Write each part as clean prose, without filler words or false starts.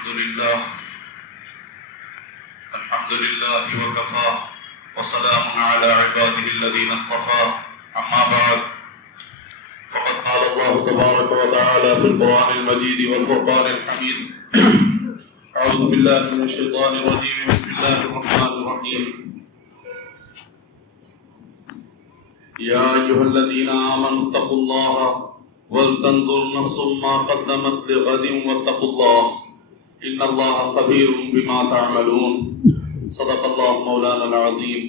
الحمد لله وكفى وسلام على عباده الذين اصطفى أما بعد فقد قال الله تبارك وتعالى في القرآن المجيد والفرقان الحميد أعوذ بالله من الشيطان الرجيم بسم الله الرحمن الرحيم يا أيها الذين آمنوا اتقوا الله ولتنظر نفس ما قدمت لغد واتقوا الله إن الله خبير بما تعملون صدق الله مولانا العظيم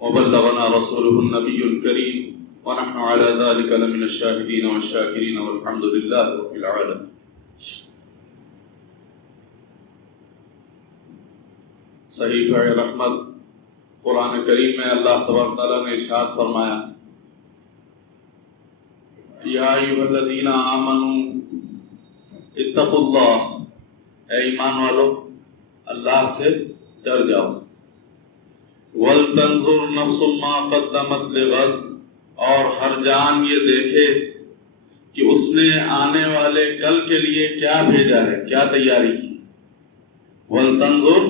وبلغنا رسوله النبي الكريم ونحن على ذلك لمن الشاهدين والشاكرين والحمد لله رب العالمين. صحیفہ رحمت قرآن کریم میں اللہ تبارک تعالیٰ نے ارشاد فرمایا یا ایھا الذین آمنوا اتقوا اللہ، اے ایمان والو اللہ سے ڈر جاؤ، وَلْتَنْظُرْ نَفْسٌ مَا قَدَّمَتْ لِغَدٍ، اور ہر جان یہ دیکھے کہ اس نے آنے والے کل کے لیے کیا بھیجا ہے، کیا تیاری کی. وَلْتَنْظُرْ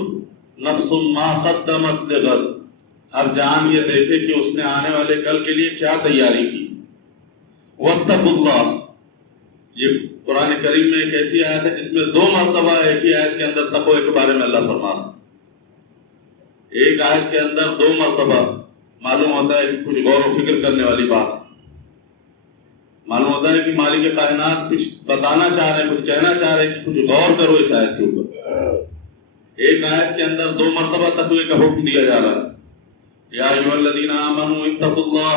نَفْسٌ مَا قَدَّمَتْ لِغَدٍ، ہر جان یہ دیکھے کہ اس نے آنے والے کل کے لیے کیا تیاری کی. وَاتَّقُوا اللَّهَ، یہ قرآن کریم میں ایک ایسی آیت ہے جس میں دو مرتبہ ایک ہی آیت کے اندر تقوی کے بارے میں اللہ فرما رہا ہے. ایک آیت کے اندر دو مرتبہ معلوم ہوتا ہے کہ کچھ غور و فکر کرنے والی بات ہے. معلوم ہوتا ہے کہ مالک کائنات کچھ بتانا چاہ رہے ہیں، کچھ کہنا چاہ رہے ہیں کہ کچھ غور کرو اس آیت کے اوپر. ایک آیت کے اندر دو مرتبہ تقوی کا حکم دیا جا رہا ہے. یا ایھا الذین آمنوا اتقوا اللہ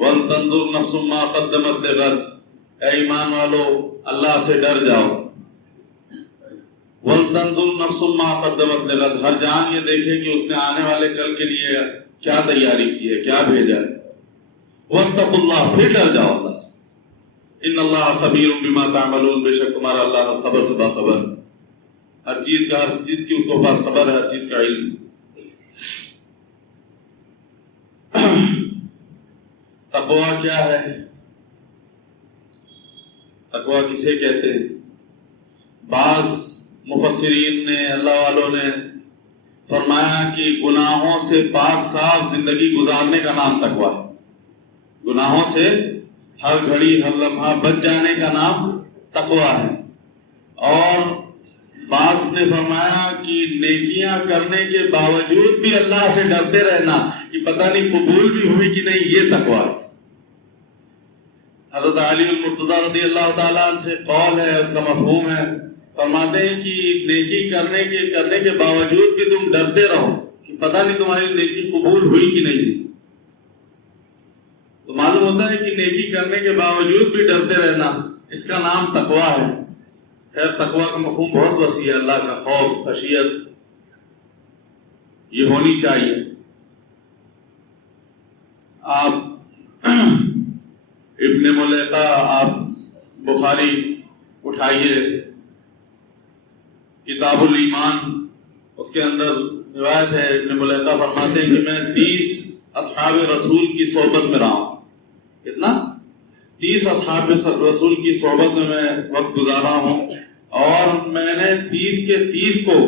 وَلْتَنْظُرْ نَفْسٌ مَا قَدَّمَتْ لِغَدٍ، اے ایمان والو اللہ سے ڈر جاؤ. وَلْتَنْظُرْ نَفْسٌ مَا قَدَّمَتْ لِغَدٍ، ہر جان یہ دیکھے کہ اس نے آنے والے کل کے لیے کیا تیاری کی ہے، کیا بھیجا ہے. وَاتَّقُوا اللَّهَ، پھر ڈر جاؤ اللہ سے. إِنَّ اللَّهَ خَبِيرٌ بِمَا تَعْمَلُونَ، بے شک تمہارا اللہ خبر سے باخبر، ہر چیز کی اس کو پاس خبر ہے، ہر چیز کا علم. تقویٰ کیا ہے؟ تقویٰ کسے کہتے ہیں؟ بعض مفسرین نے، اللہ والوں نے فرمایا کہ گناہوں سے پاک صاف زندگی گزارنے کا نام تقویٰ ہے. گناہوں سے ہر گھڑی ہر لمحہ بچ جانے کا نام تقویٰ ہے. اور بعض نے فرمایا کہ نیکیاں کرنے کے باوجود بھی اللہ سے ڈرتے رہنا کہ پتہ نہیں قبول بھی ہوئی کہ نہیں، یہ تقویٰ ہے. حضرت علی المرتضیٰ رضی اللہ تعالیٰ عنہ سے قول ہے، اس کا مفہوم ہے، فرماتے ہیں کہ نیکی کرنے کے باوجود بھی تم ڈرتے رہو کہ پتہ نہیں تمہاری نیکی قبول ہوئی کہ نہیں. تو معلوم ہوتا ہے کہ نیکی کرنے کے باوجود بھی ڈرتے رہنا، اس کا نام تقویٰ ہے. خیر تقویٰ کا مفہوم بہت وسیع ہے. اللہ کا خوف، خشیت یہ ہونی چاہیے. آپ ابن ملیقہ، آپ بخاری اٹھائیے کتاب الایمان، اس کے اندر روایت ہے، ابن ملیقہ فرماتے ہیں کہ میں 30 اصحاب رسول کی صحبت میں رہا ہوں. کتنا؟ 30 اصحاب رسول کی صحبت میں وقت گزارا ہوں، اور میں نے 30 کے 30 کو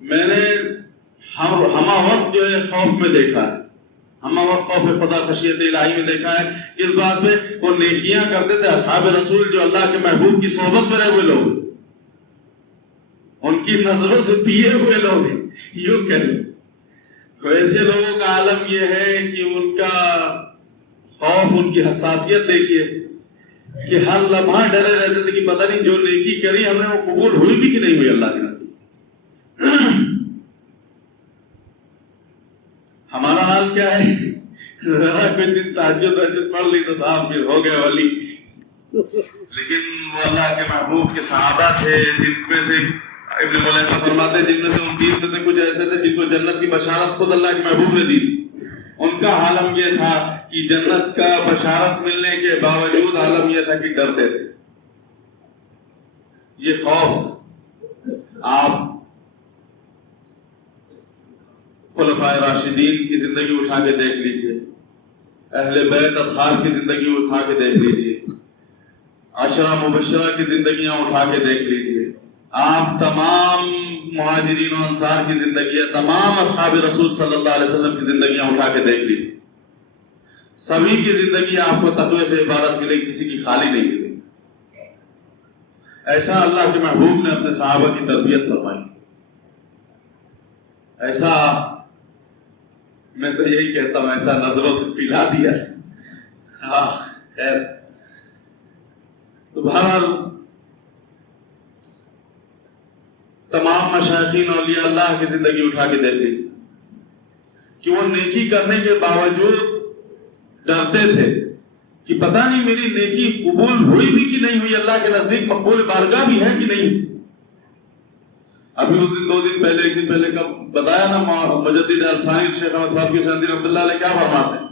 میں نے ہمہ وقت جو ہے خوف میں دیکھا ہے، ہمہ وقت خوف خدا خشیت الہی میں دیکھا ہے. کس بات پہ؟ وہ نیکیاں کرتے تھے. اصحاب رسول جو اللہ کے محبوب کی صحبت میں رہے ہوئے لوگ، ان کی نظروں سے پیے ہوئے لوگ، یوں کہہ لیں. ویسے لوگوں کا عالم یہ ہے کہ ان کا خوف، ان کی حساسیت دیکھیے کہ ہر لمحہ ڈرے رہتے تھے کہ پتہ نہیں جو نیکی کری ہم نے وہ قبول ہوئی بھی کہ نہیں ہوئی اللہ کے نزدیک. ہمارا حال کیا ہے؟ ذرا کچھ دن تہجد پڑھ لی تو صاحب پھر ہو گئے ولی. لیکن وہ اللہ کے محبوب کے صحابہ تھے جن میں سے ابن ملیقہ فرماتے ہیں جن میں سے 29 میں سے کچھ ایسے تھے جن کو جنت کی بشارت خود اللہ کے محبوب نے دی. ان کا عالم یہ تھا کہ جنت کا بشارت ملنے کے باوجود عالم یہ تھا کہ ڈرتے تھے. یہ خوف. آپ خلفائے راشدین کی زندگی اٹھا کے دیکھ لیجئے، اہل بیت اطہار کی زندگی اٹھا کے دیکھ لیجئے. عشرہ مبشرہ کی زندگیاں اٹھا کے دیکھ لیجئے، آپ تمام مہاجرین و انصار کی زندگیاں، تمام اصحاب رسول صلی اللہ علیہ وسلم کی زندگیاں اٹھا کے دیکھ لیجئے، سبھی کی زندگی آپ کو تقوی سے عبارت ملے، کسی کی خالی نہیں ملے۔ ایسا اللہ کے محبوب نے اپنے صحابہ کی تربیت فرمائی، ایسا میں تو یہی کہتا ہوں ایسا نظروں سے پلا دیا۔ ہاں خیر، تو بہرحال تمام مشائخین اولیاء اللہ کی زندگی اٹھا کے دیکھ لی کہ وہ نیکی کرنے کے باوجود ڈرتے تھے کہ پتہ نہیں میری نیکی قبول ہوئی بھی کہ نہیں ہوئی، اللہ کے نزدیک مقبول بارگاہ بھی ہے کہ نہیں۔ ابھی اس دن 2 دن پہلے 1 دن پہلے کب بتایا نا مجدد الثانی شیخ احمد فاروقی سندھی رحمۃ اللہ علیہ کیا فرماتے ہیں،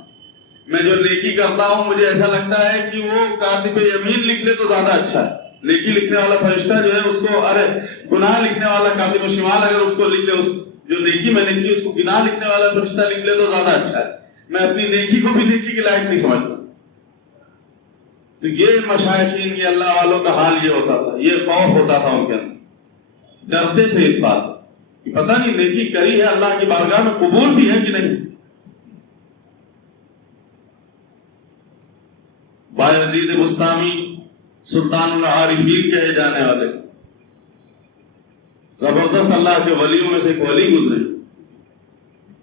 میں جو نیکی کرتا ہوں مجھے ایسا لگتا ہے کہ وہ کاتب یمین لکھ لے تو زیادہ اچھا ہے۔ نیکی لکھنے والا فرشتہ جو ہے اس کو، ارے گناہ لکھنے والا کاتب شمال اگر اس کو لکھ لے، اس جو نیکی میں نے کی اس کو گناہ لکھنے والا فرشتہ لکھ لے تو زیادہ اچھا ہے۔ میں اپنی نیکی کو بھی نیکی کے لائق نہیں سمجھتا۔ تو یہ مشائخین، یہ اللہ والوں کا حال یہ ہوتا تھا، یہ خوف ہوتا تھا ان کے اندر، ڈرتے تھے اس بات سے کہ پتہ نہیں نیکی کری ہے اللہ کی بارگاہ میں قبول بھی ہے کہ نہیں۔ بایزید بسطامی سلطان العارفین کہے جانے والے زبردست اللہ کے ولیوں میں سے ایک ولی گزرے،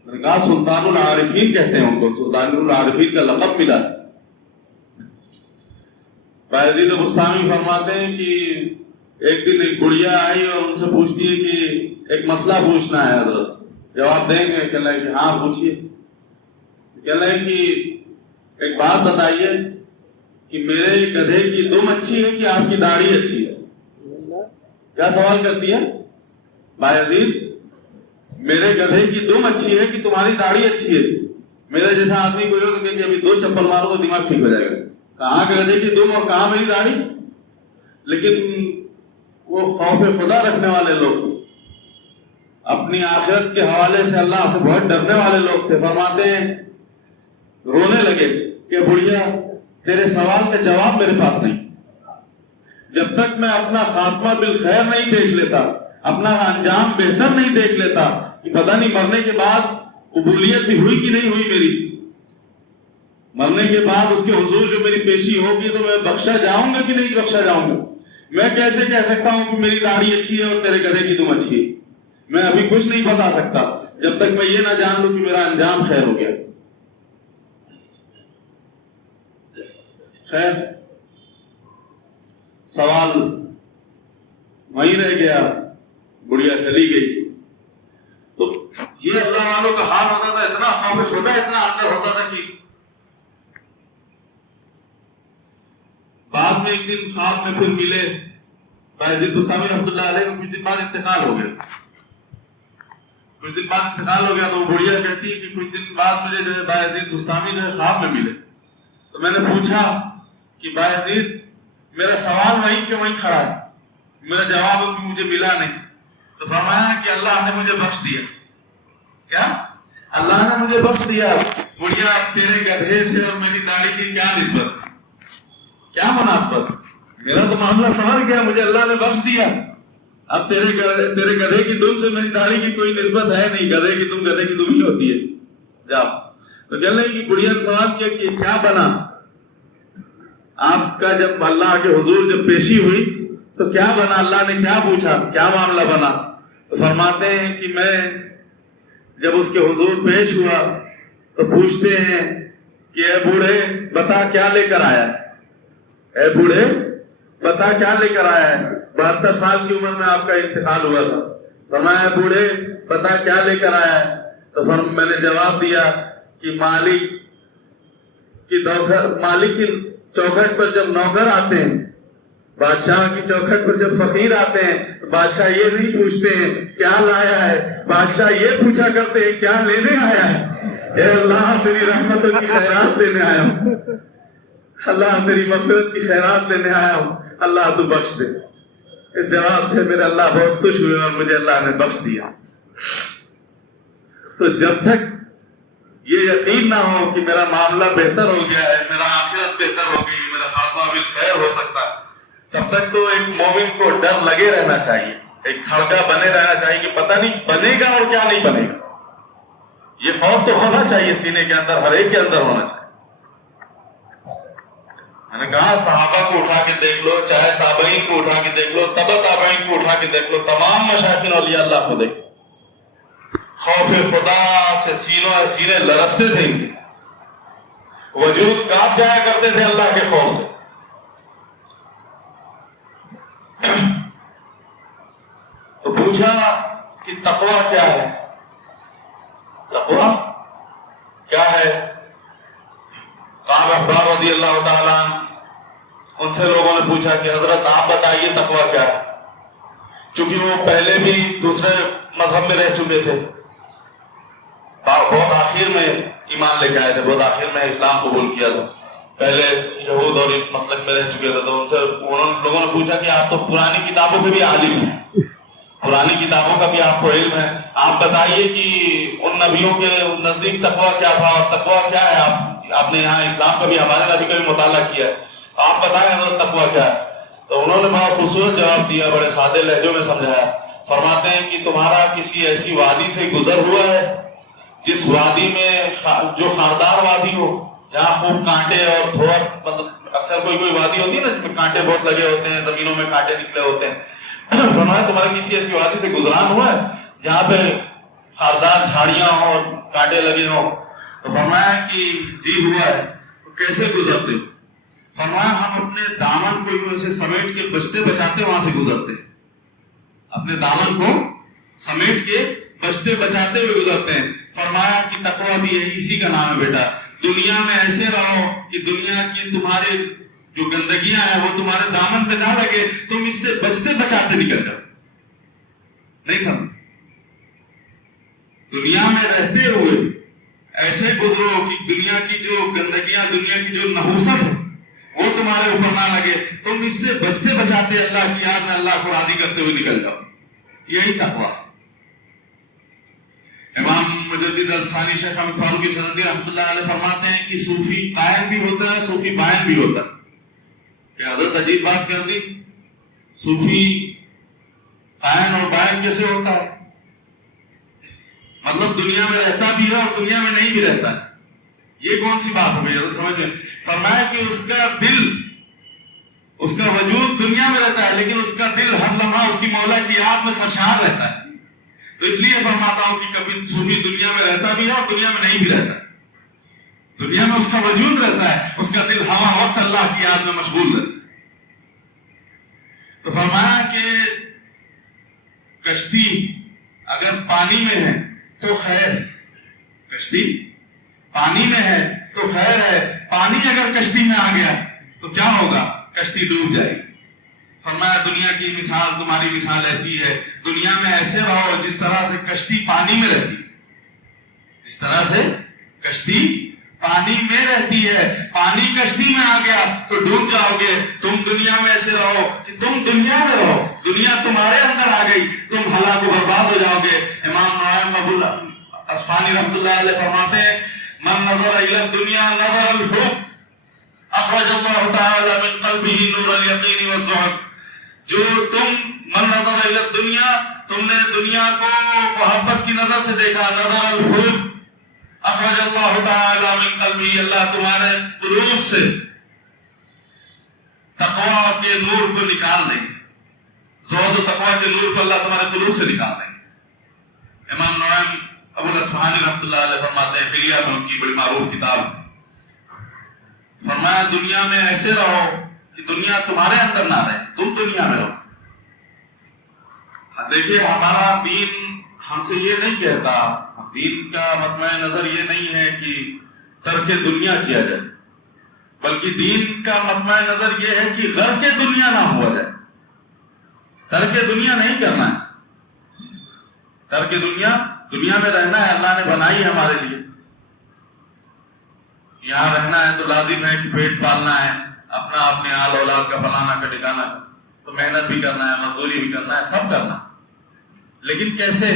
میں نے کہا سلطان العارفین کہتے ہیں ان کو، سلطان العارفین کا لقب ملا۔ بایزید بسطامی فرماتے ہیں کہ ایک دن ایک گڑیا آئی اور ان سے پوچھتی ہے کہ ایک مسئلہ پوچھنا ہے حضرت، جواب دیں گے؟ کہنے لگے کہ ہاں پوچھیے۔ کہنے لگے کہ ایک بات بتائیے کہ میرے گدھے کی دم اچھی ہے کہ آپ کی داڑھی اچھی ہے؟ کیا سوال کرتی ہے بایزید؟ میرے گدھے کی دم اچھی ہے کہ تمہاری داڑھی اچھی ہے؟ میرے جیسا آدمی کوئی ہو تو کہ ابھی 2 چپل مارو تو دماغ ٹھیک ہو جائے گا، کہاں گدھے کی دم اور کہاں میری داڑھی۔ لیکن وہ خوف خدا رکھنے والے لوگ تھے، اپنی آخرت کے حوالے سے اللہ سے بہت ڈرنے والے لوگ تھے۔ فرماتے ہیں رونے لگے کہ بڑھیا تیرے سوال کا جواب میرے پاس نہیں، جب تک میں اپنا خاتمہ بالخیر نہیں دیکھ لیتا، اپنا انجام بہتر نہیں دیکھ لیتا کہ پتہ نہیں مرنے کے بعد قبولیت بھی ہوئی کہ نہیں ہوئی میری، مرنے کے بعد اس کے حضور جو میری پیشی ہوگی تو میں بخشا جاؤں گا کہ نہیں بخشا جاؤں گا۔ میں کیسے کہہ سکتا ہوں کہ میری داڑھی اچھی ہے اور تیرے گدھے کی دم اچھی ہے؟ میں ابھی کچھ نہیں بتا سکتا جب تک میں یہ نہ جان لوں کہ میرا انجام خیر ہو گیا۔ خیر، سوال وہیں رہ گیا، بڑھیا چلی گئی۔ تو یہ اللہ والوں کا حال ہوتا تھا، اتنا خوف خدا اتنا اندر ہوتا تھا کہ بعد میں ایک دن خواب میں پھر ملے بایزید بسطامی رحمۃ اللہ علیہ کا، کچھ دن بعد انتقال ہو گیا۔ کچھ دن بعد انتقال ہو گیا تو وہ بڑھیا کہتی ہے کہ کچھ دن بعد مجھے جو ہے بایزید بسطامی جو ہے خواب میں ملے، تو میں نے پوچھا کہ بایزید میرا سوال وہیں کہ وہیں کھڑا ہے، میرا جواب ابھی مجھے ملا نہیں۔ تو فرمایا کہ اللہ نے مجھے بخش دیا۔ کیا؟ اللہ نے مجھے بخش دیا۔ بڑھیا تیرے گدھے سے اور میری داڑھی کی کیا نسبت، کیا مناسبت؟ میرا تو معاملہ سنور گیا، مجھے اللہ نے بخش دیا، اب تیرے گدھے کی دم سے میری داڑھی کی کوئی نسبت ہے نہیں، گدھے کی دم ہی ہوتی ہے، جاؤ۔ تو کہنے لگے کہ بڑھیا نے سوال کیا کہ کیا بنا آپ کا، جب اللہ کے حضور جب پیشی ہوئی تو کیا بنا، اللہ نے کیا پوچھا، کیا معاملہ بنا؟ تو فرماتے ہیں کہ میں جب اس کے حضور پیش ہوا تو پوچھتے ہیں کہ اے بوڑھے بتا کیا لے کر آیا ہے، اے بوڑھے بتا کیا لے کر آیا ہے۔ 72 سال کی عمر میں آپ کا انتقال ہوا تھا۔ فرمایا بوڑھے بتا کیا لے کر آیا ہے، تو میں نے جواب دیا کہ مالک کی چوکھٹ پر جب نوکر آتے ہیں، بادشاہ کی چوکھٹ پر جب فقیر آتے ہیں تو بادشاہ یہ نہیں پوچھتے ہیں کیا لایا ہے، بادشاہ یہ پوچھا کرتے ہیں کیا لینے آیا ہے۔ اے اللہ تیری رحمتوں کی خیرات دینے آیا ہوں، اللہ تیری مغفرت کی خیرات دینے آیا ہوں، اللہ تو بخش دے۔ اس جواب سے میرے اللہ بہت خوش ہوئے اور مجھے اللہ نے بخش دیا۔ تو جب تک یہ یقین نہ ہو کہ میرا معاملہ بہتر ہو گیا ہے، میرا آخرت بہتر ہو گئی، میرا خاتمہ بالخیر ہو سکتا ہے، تب تک تو ایک مومن کو ڈر لگے رہنا چاہیے، ایک کھڑکا بنے رہنا چاہیے کہ پتہ نہیں بنے گا اور کیا نہیں بنے گا. یہ خوف تو ہونا چاہیے سینے کے اندر، ہر ایک کے اندر ہونا چاہیے. میں نے کہا صحابہ کو اٹھا کے دیکھ لو، چاہے تابعین کو اٹھا کے دیکھ لو، تبع تابعین کو اٹھا کے دیکھ لو، تمام مشائخ اولیاء اللہ کو دیکھ لو، خوف خدا سے سینے لرزتے تھے، ان کے وجود کانپ جایا کرتے تھے اللہ کے خوف سے. تو پوچھا کہ تقویٰ کیا ہے؟ تقویٰ کیا ہے؟ قام احبار رضی اللہ تعالیٰ عنہ، ان سے لوگوں نے پوچھا کہ حضرت آپ بتائیے تقویٰ کیا ہے؟ چونکہ وہ پہلے بھی دوسرے مذہب میں رہ چکے تھے، بہت آخر میں ایمان لے کے آئے تھے، بہت آخر میں اسلام قبول کیا تھا، پہلے یہود اور مسلک میں رہ چکے تھے. تو ان سے لوگوں نے پوچھا کہ آپ تو پرانی کتابوں کے بھی عالم ہیں، پرانی کتابوں کا بھی آپ کو علم ہے، آپ بتائیے کہ ان نبیوں کے نزدیک تقویٰ کیا تھا اور تقویٰ کیا ہے؟ آپ نے یہاں اسلام کا بھی، ہمارے نبی کا بھی مطالعہ کیا ہے، آپ بتائیں حضرت تقویٰ کیا ہے؟ تو انہوں نے بہت خوبصورت جواب دیا، بڑے سادے لہجوں میں سمجھایا. فرماتے ہیں کہ تمہارا کسی ایسی وادی سے گزر ہوا ہے جس وادی میں جو خاردار وادی ہو، جہاں خوب کانٹے اور تھوڑا، مطلب اکثر کوئی وادی ہوتی ہے نا جس میں کانٹے بہت لگے ہوتے ہیں، زمینوں میں کانٹے نکلے ہوتے ہیں. فرمایا تمہارے کسی ایسی وادی سے گزران ہوا ہے جہاں پہ خاردار جھاڑیاں ہوں اور کانٹے لگے ہوں؟ تو فرمایا کہ جی ہوا ہے. کیسے گزرتے؟ فرمایا ہم اپنے دامن کو یوں ایسے سمیٹ کے بچتے بچاتے وہاں سے گزرتے ہیں، اپنے دامن کو سمیٹ کے بچتے بچاتے ہوئے گزرتے ہیں. فرمایا کہ تقویٰ بھی یہی اسی کا نام ہے بیٹا، دنیا میں ایسے رہو کہ دنیا کی تمہارے جو گندگیاں ہیں وہ تمہارے دامن پہ نہ لگے، تم اس سے بچتے بچاتے نکل جاؤ. نہیں سمجھ؟ دنیا میں رہتے ہوئے ایسے گزرو کہ دنیا کی جو گندگیاں، دنیا کی جو نحوست ہے وہ تمہارے اوپر نہ لگے، تم اس سے بچتے بچاتے اللہ کی یاد میں اللہ کو راضی کرتے ہوئے نکل جاؤ. یہی تقویٰ. امام مجدد الثانی شیخ احمد فاروقی سندی رحمۃ اللہ علیہ فرماتے ہیں کہ صوفی قائم بھی ہوتا ہے، صوفی بائن بھی ہوتا ہے. کہ حضرت عجیب بات کر دی، صوفی قائم اور بائن کیسے ہوتا ہے؟ مطلب دنیا میں رہتا بھی ہے اور دنیا میں نہیں بھی رہتا ہے. یہ کون سی بات ہو گئی سمجھ میں؟ فرمایا کہ اس کا دل، اس کا وجود دنیا میں رہتا ہے لیکن اس کا دل ہر لمحہ اس کی مولا کی یاد میں سرشار رہتا ہے. تو اس لیے فرماتا ہوں کہ کبھی صوفی دنیا میں رہتا بھی ہے اور دنیا میں نہیں بھی رہتا ہے. دنیا میں اس کا وجود رہتا ہے، اس کا دل ہمہ وقت اللہ کی یاد میں مشغول رہتا ہے. تو فرمایا کہ کشتی اگر پانی میں ہے تو خیر، کشتی پانی میں ہے تو خیر ہے، پانی اگر کشتی میں آ گیا تو کیا ہوگا؟ کشتی ڈوب جائے گی. فرمایا دنیا کی مثال، تمہاری مثال ایسی ہے، دنیا میں ایسے رہو جس طرح سے کشتی پانی میں رہتی، جس طرح سے کشتی پانی میں رہتی ہے. پانی کشتی میں آ گیا تو ڈوب جاؤ گے. تم دنیا میں ایسے رہو کہ تم دنیا میں رہو، دنیا تمہارے اندر آ گئی تم ہلاک و برباد ہو جاؤ گے. امام نعیم ابو اصفہانی رحمۃ اللہ علیہ فرماتے ہیں من نظر الى الدنیا نظر الحب اخرج اللہ تعالی من قلبه نور الیقین والزہد. جو تم من نظر الى الدنیا، تم نے دنیا کو محبت کی نظر سے دیکھا، نظر الحب اخرج اللہ تعالی من قلبه، اللہ تمہارے قلوب سے تقویٰ کے نور کو نکال دیں گے، زہد و تقویٰ کے نور کو اللہ تمہارے قلوب سے نکال دیں گے. امام نعیم ابو الاصفہانی رحمۃ اللہ علیہ فرماتے ہیں، حلیہ میں ان کی بڑی معروف کتاب، فرمایا دنیا میں ایسے رہو کہ دنیا تمہارے اندر نہ رہے، تم دنیا میں رہو. دیکھیے ہمارا دین ہم سے یہ نہیں کہتا، دین کا مطمع نظر یہ نہیں ہے کہ ترک دنیا کیا جائے، بلکہ دین کا مطمع نظر یہ ہے کہ غرق دنیا نہ ہوا جائے. ترک دنیا نہیں کرنا ہے، ترک دنیا میں رہنا ہے، اللہ نے بنائی ہے ہمارے لیے. یہاں رہنا ہے تو لازم ہے کہ پیٹ پالنا ہے، اپنے آل اولاد کا پلانا کا ٹھکانا ہے، تو محنت بھی کرنا ہے، مزدوری بھی کرنا ہے، سب کرنا ہے. لیکن کیسے؟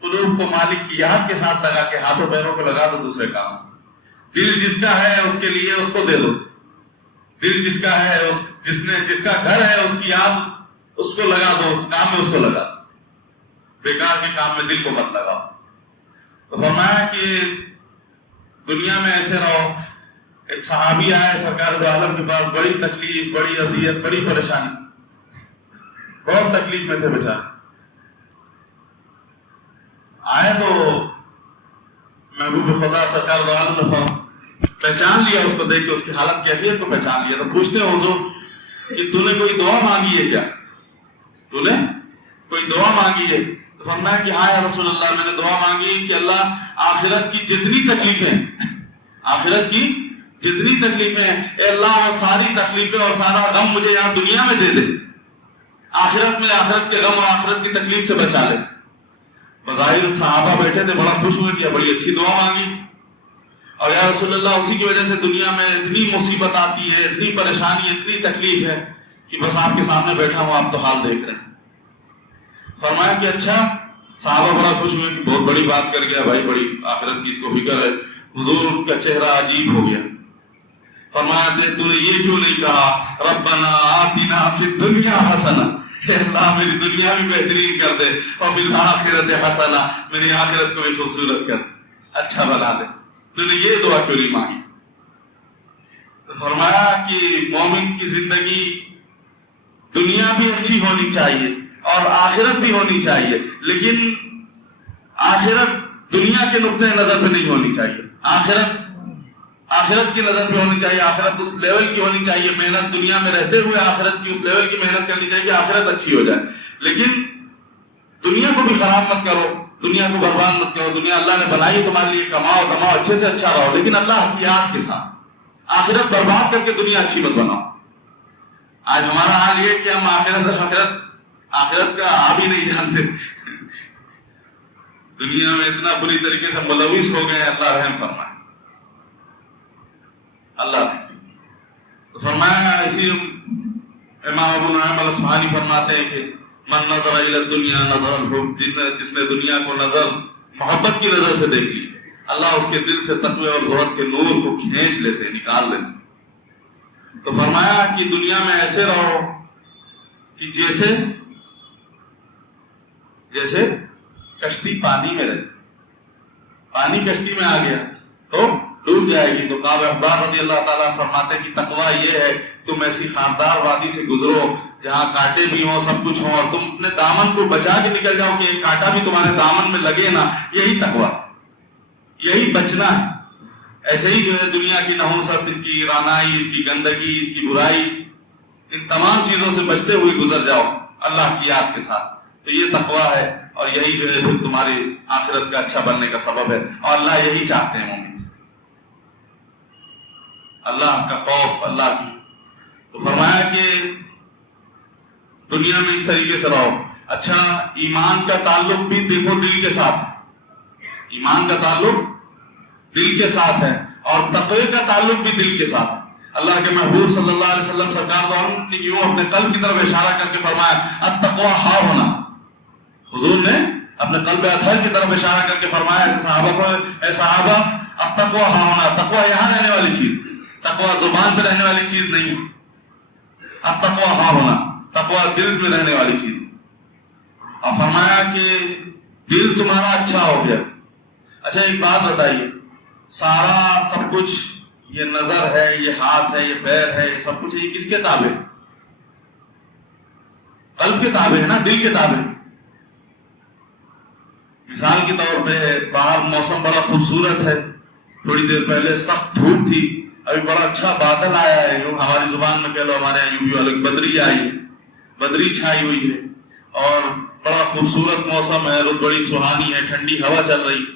قلوب کو مالک کی یاد کے ساتھ لگا کے، ہاتھوں پیروں کو لگا دو دوسرے کام. دل جس کا ہے اس کے لیے اس کو دے دو، دل جس کا ہے، جس کا گھر ہے، اس کی یاد اس کو لگا دو، اس کام میں اس کو لگا دو، بیکار کے کام میں دل کو مت لگاؤ۔ تو فرمایا کہ دنیا میں ایسے رہو۔ ایک صحابی آئے سرکار دو عالم کے پاس، بڑی تکلیف، بڑی اذیت، بڑی پریشانی، بہت تکلیف میں تھے بیچارے۔ آئے تو محبوب خدا سرکار دو عالم نے پہچان لیا، اس کو دیکھ کے اس کی حالت کیفیت کو پہچان لیا۔ تو پوچھتے ہیں حضور کہ تو نے کوئی دعا مانگی ہے کیا؟ تو نے کوئی دعا مانگی ہے؟ تو فرمایا کہ ہاں یا رسول اللہ، میں نے دعا مانگی کہ اللہ آخرت کی جتنی تکلیفیں ہیں اے اللہ، وہ ساری تکلیفیں اور سارا غم مجھے یہاں دنیا میں دے دے، آخرت میں آخرت کے غم اور آخرت کی تکلیف سے بچا لے۔ بظاہر صحابہ بیٹھے تھے، بڑا خوش ہوئے کہ بڑی اچھی دعا مانگی، اور یا رسول اللہ اسی کی وجہ سے دنیا میں اتنی مصیبت آتی ہے، اتنی پریشانی، اتنی تکلیف ہے کہ بس آپ کے سامنے بیٹھا ہوں، آپ تو حال دیکھ رہے ہیں۔ فرمایا کہ اچھا۔ صحابہ بڑا خوش ہوئے کہ بہت بڑی بات کر گیا بھائی، بڑی آخرت کی اس کو فکر ہے۔ حضور کا چہرہ عجیب ہو گیا۔ فرمایا تو نے یہ کیوں نہیں کہا ربنا آتنا فی الدنیا حسنہ، اے اللہ میری دنیا بھی بہترین کر دے، اور فی الآخرت حسنہ، میری آخرت کو بھی خوبصورت کر، اچھا بنا دے، تو نے یہ دعا کیوں نہیں مانگی؟ تو فرمایا کہ مومن کی زندگی دنیا بھی اچھی ہونی چاہیے اور آخرت بھی ہونی چاہیے، لیکن آخرت دنیا کے نقطۂ نظر پہ نہیں ہونی چاہیے، آخرت کی نظر پہ ہونی چاہیے، آخرت اس لیول کی ہونی چاہیے، محنت دنیا میں رہتے ہوئے آخرت کی اس لیول کی محنت کرنی چاہیے کہ آخرت اچھی ہو جائے، لیکن دنیا کو بھی خراب مت کرو، دنیا کو برباد مت کرو۔ دنیا اللہ نے بنائی تمہارے لیے، کماؤ اچھے سے اچھا رہو، لیکن اللہ کی یاد کے ساتھ۔ آخرت برباد کر کے دنیا اچھی مت بناؤ۔ آج ہمارا حال یہ کہ ہم آخرت کا آپ ہی نہیں جانتے، دنیا میں اتنا بری طریقے سے ملوث ہو گئے، اللہ رحم فرمائے، اللہ تو فرمایا۔ اسی امام ابو نعیم الاصفہانی فرماتے ہیں کہ من نظر الی الدنیا نظر الحب، جس نے دنیا کو نظر محبت کی نظر سے دیکھ لی، اللہ اس کے دل سے تقوی اور زہد کے نور کو کھینچ لیتے، نکال لیتے۔ تو فرمایا کہ دنیا میں ایسے رہو کہ جیسے کشتی پانی میں رہتی، پانی کشتی میں آ گیا تو ڈوب جائے گی۔ تو کعب احبار رضی اللہ تعالیٰ فرماتے ہیں کہ تقویٰ یہ ہے تم ایسی خاردار وادی سے گزرو جہاں کانٹے بھی ہوں، سب کچھ ہوں، اور تم اپنے دامن کو بچا کے نکل جاؤ کہ ایک کانٹا بھی تمہارے دامن میں لگے نا، یہی تقویٰ، یہی بچنا ہے۔ ایسے ہی جو ہے دنیا کی نحوست، اس کی رانائی، اس کی گندگی، اس کی برائی، ان تمام چیزوں سے بچتے ہوئے گزر جاؤ اللہ کی یاد کے ساتھ، تو یہ تقویٰ ہے، اور یہی جو ہے پھر تمہاری آخرت کا اچھا بننے کا سبب ہے، اور اللہ یہی چاہتے ہیں مومن سے، اللہ کا خوف، اللہ کی۔ تو فرمایا کہ دنیا میں اس طریقے سے رہو۔ اچھا، ایمان کا تعلق بھی دیکھو دل کے ساتھ، ایمان کا تعلق دل کے ساتھ ہے، اور تقوی کا تعلق بھی دل کے ساتھ ہے۔ اللہ کے محبوب صلی اللہ علیہ وسلم سرکار نے یوں اپنے قلب کی طرف اشارہ کر کے فرمایا التقویٰ ہا ہونا، حضور نے اپنے قلب اطہر کی طرف اشارہ کر کے فرمایا صحابہ کو، اے صحابہ التقویٰ ہا ہونا، تقویٰ یہاں رہنے والی چیز، تقویٰ زبان پہ رہنے والی چیز نہیں، التقویٰ ہا ہونا، تقویٰ دل میں رہنے والی چیز۔ اور فرمایا کہ دل تمہارا اچھا ہو گیا۔ اچھا ایک بات بتائیے، سارا سب کچھ، یہ نظر ہے، یہ ہاتھ ہے، یہ پیر ہے، یہ سب کچھ ہے، یہ کس کے تابع؟ قلب کے تابع ہے نا، دل کے تابع۔ مثال کے طور پہ باہر موسم بڑا خوبصورت ہے، تھوڑی دیر پہلے سخت دھوپ تھی، ابھی بڑا اچھا بادل آیا ہے، یوں ہماری زبان میں کہہ لو، ہمارے یہاں یوں بھی الگ بدری آئی ہے، بدری چھائی ہوئی ہے، اور بڑا خوبصورت موسم ہے، رت بڑی سہانی ہے، ٹھنڈی ہوا چل رہی ہے،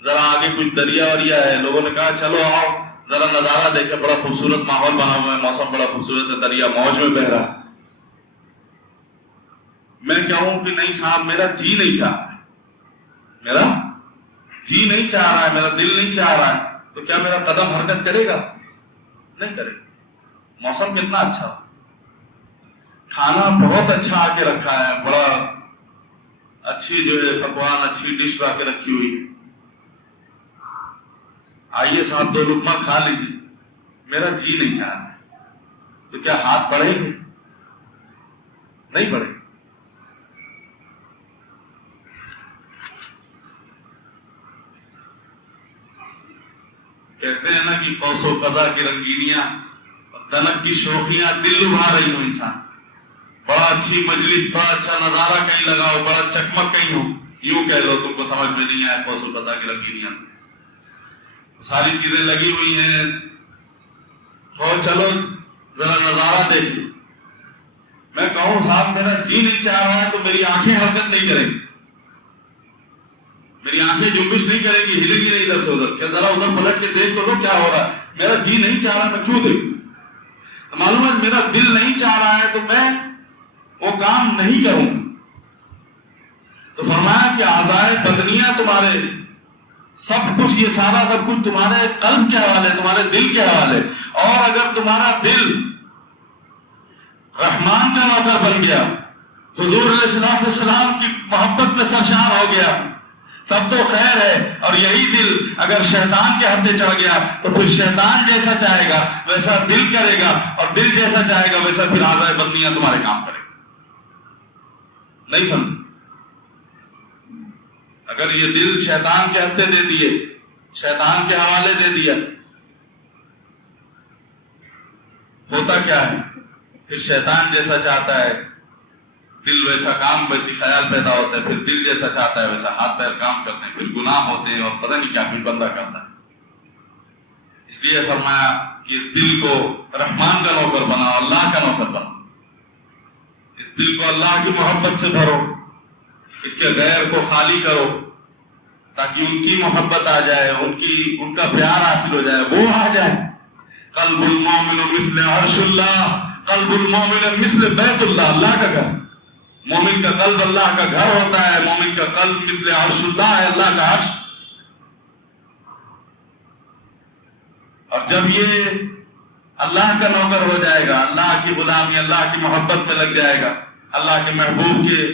ذرا آگے کچھ دریا وریا ہے، لوگوں نے کہا چلو آؤ ذرا نظارہ دیکھیں، بڑا خوبصورت ماحول بنا ہوا ہے، موسم بڑا خوبصورت ہے، دریا موج میں بہہ رہا ہے۔ میں کہوں کہ نہیں صاحب، میرا جی نہیں چاہ رہا ہے، میرا جی نہیں چاہ رہا ہے، میرا دل نہیں چاہ رہا ہے، تو کیا میرا قدم حرکت کرے گا؟ نہیں کرے گا۔ موسم کتنا اچھا ہو، کھانا بہت اچھا آ کے رکھا ہے، بڑا اچھی جو ہے پکوان، اچھی ڈش آ کے رکھی ہوئی ہے، آئیے صاحب دو لقمہ کھا لیجیے، میرا جی نہیں چاہ رہا ہے، تو کیا ہاتھ بڑھیں گے؟ نہیں بڑھیں گے۔ کہتے ہیں نا کہ قوس و قزح کی رنگینیاں اور دنک کی شوخیاں دل لبھا رہی ہوں انسان، بڑا اچھی مجلس، بڑا اچھا نظارہ کہیں لگا ہو، بڑا چکمک کہیں ہو، یوں کہہ لو تم کو سمجھ میں نہیں آیا قوس و قزح کی رنگینیاں، ساری چیزیں لگی ہوئی ہیں، اور چلو ذرا نظارہ دیکھیں۔ میں کہوں صاحب میرا جی نہیں چاہ رہا ہے تو میری آنکھیں حرکت نہیں کریں گی، میری آنکھیں جنبش نہیں کریں گی، ہلیں گی نہیں ادھر سے ادھر، کہ ذرا ادھر پلٹ کے دیکھ تو لو کیا ہو رہا ہے، میرا جی نہیں چاہ رہا میں کیوں دیکھوں؟ معلوم ہے میرا دل نہیں چاہ رہا ہے تو میں وہ کام نہیں کروں۔ تو فرمایا کہ اعضائے بدنیاں تمہارے سب کچھ، یہ سارا سب کچھ تمہارے قلب کے حوالے، تمہارے دل کے حوالے، اور اگر تمہارا دل رحمان کا نوکر بن گیا، حضور علیہ السلام کی محبت میں سرشار ہو گیا، تب تو خیر ہے، اور یہی دل اگر شیطان کے ہتھے چڑھ گیا تو پھر شیطان جیسا چاہے گا ویسا دل کرے گا، اور دل جیسا چاہے گا ویسا پھر اعضائے بدنیاں تمہارے کام کرے گا۔ نہیں سمجھ؟ اگر یہ دل شیطان کے ہتھے دے دیے، شیطان کے حوالے دے دیا، ہوتا کیا ہے؟ پھر شیطان جیسا چاہتا ہے دل ویسا کام، ویسی خیال پیدا ہوتا ہے، پھر دل جیسا چاہتا ہے ویسا ہاتھ پیر کام کرتے ہیں، پھر گناہ ہوتے ہیں، اور پتہ نہیں کیا پھر بندہ کرتا ہے۔ اس لیے فرمایا کہ اس دل کو رحمان کا نوکر بناؤ، اللہ کا نوکر بناؤ، اس دل کو اللہ کی محبت سے بھرو، اس کے غیر کو خالی کرو، تاکہ ان کی محبت آ جائے، ان کا پیار حاصل ہو جائے، وہ آ جائے۔ قلب المومن مثل عرش اللہ، قلب المومن مثل بیت اللہ، اللہ کا گھر۔ مومن کا قلب اللہ کا گھر ہوتا ہے، مومن کا قلب مثل عرش اللہ ہے، اللہ کا عرش۔ اور جب یہ اللہ کا نوکر ہو جائے گا، اللہ کی غلامی، اللہ کی محبت میں لگ جائے گا، اللہ کے محبوب کے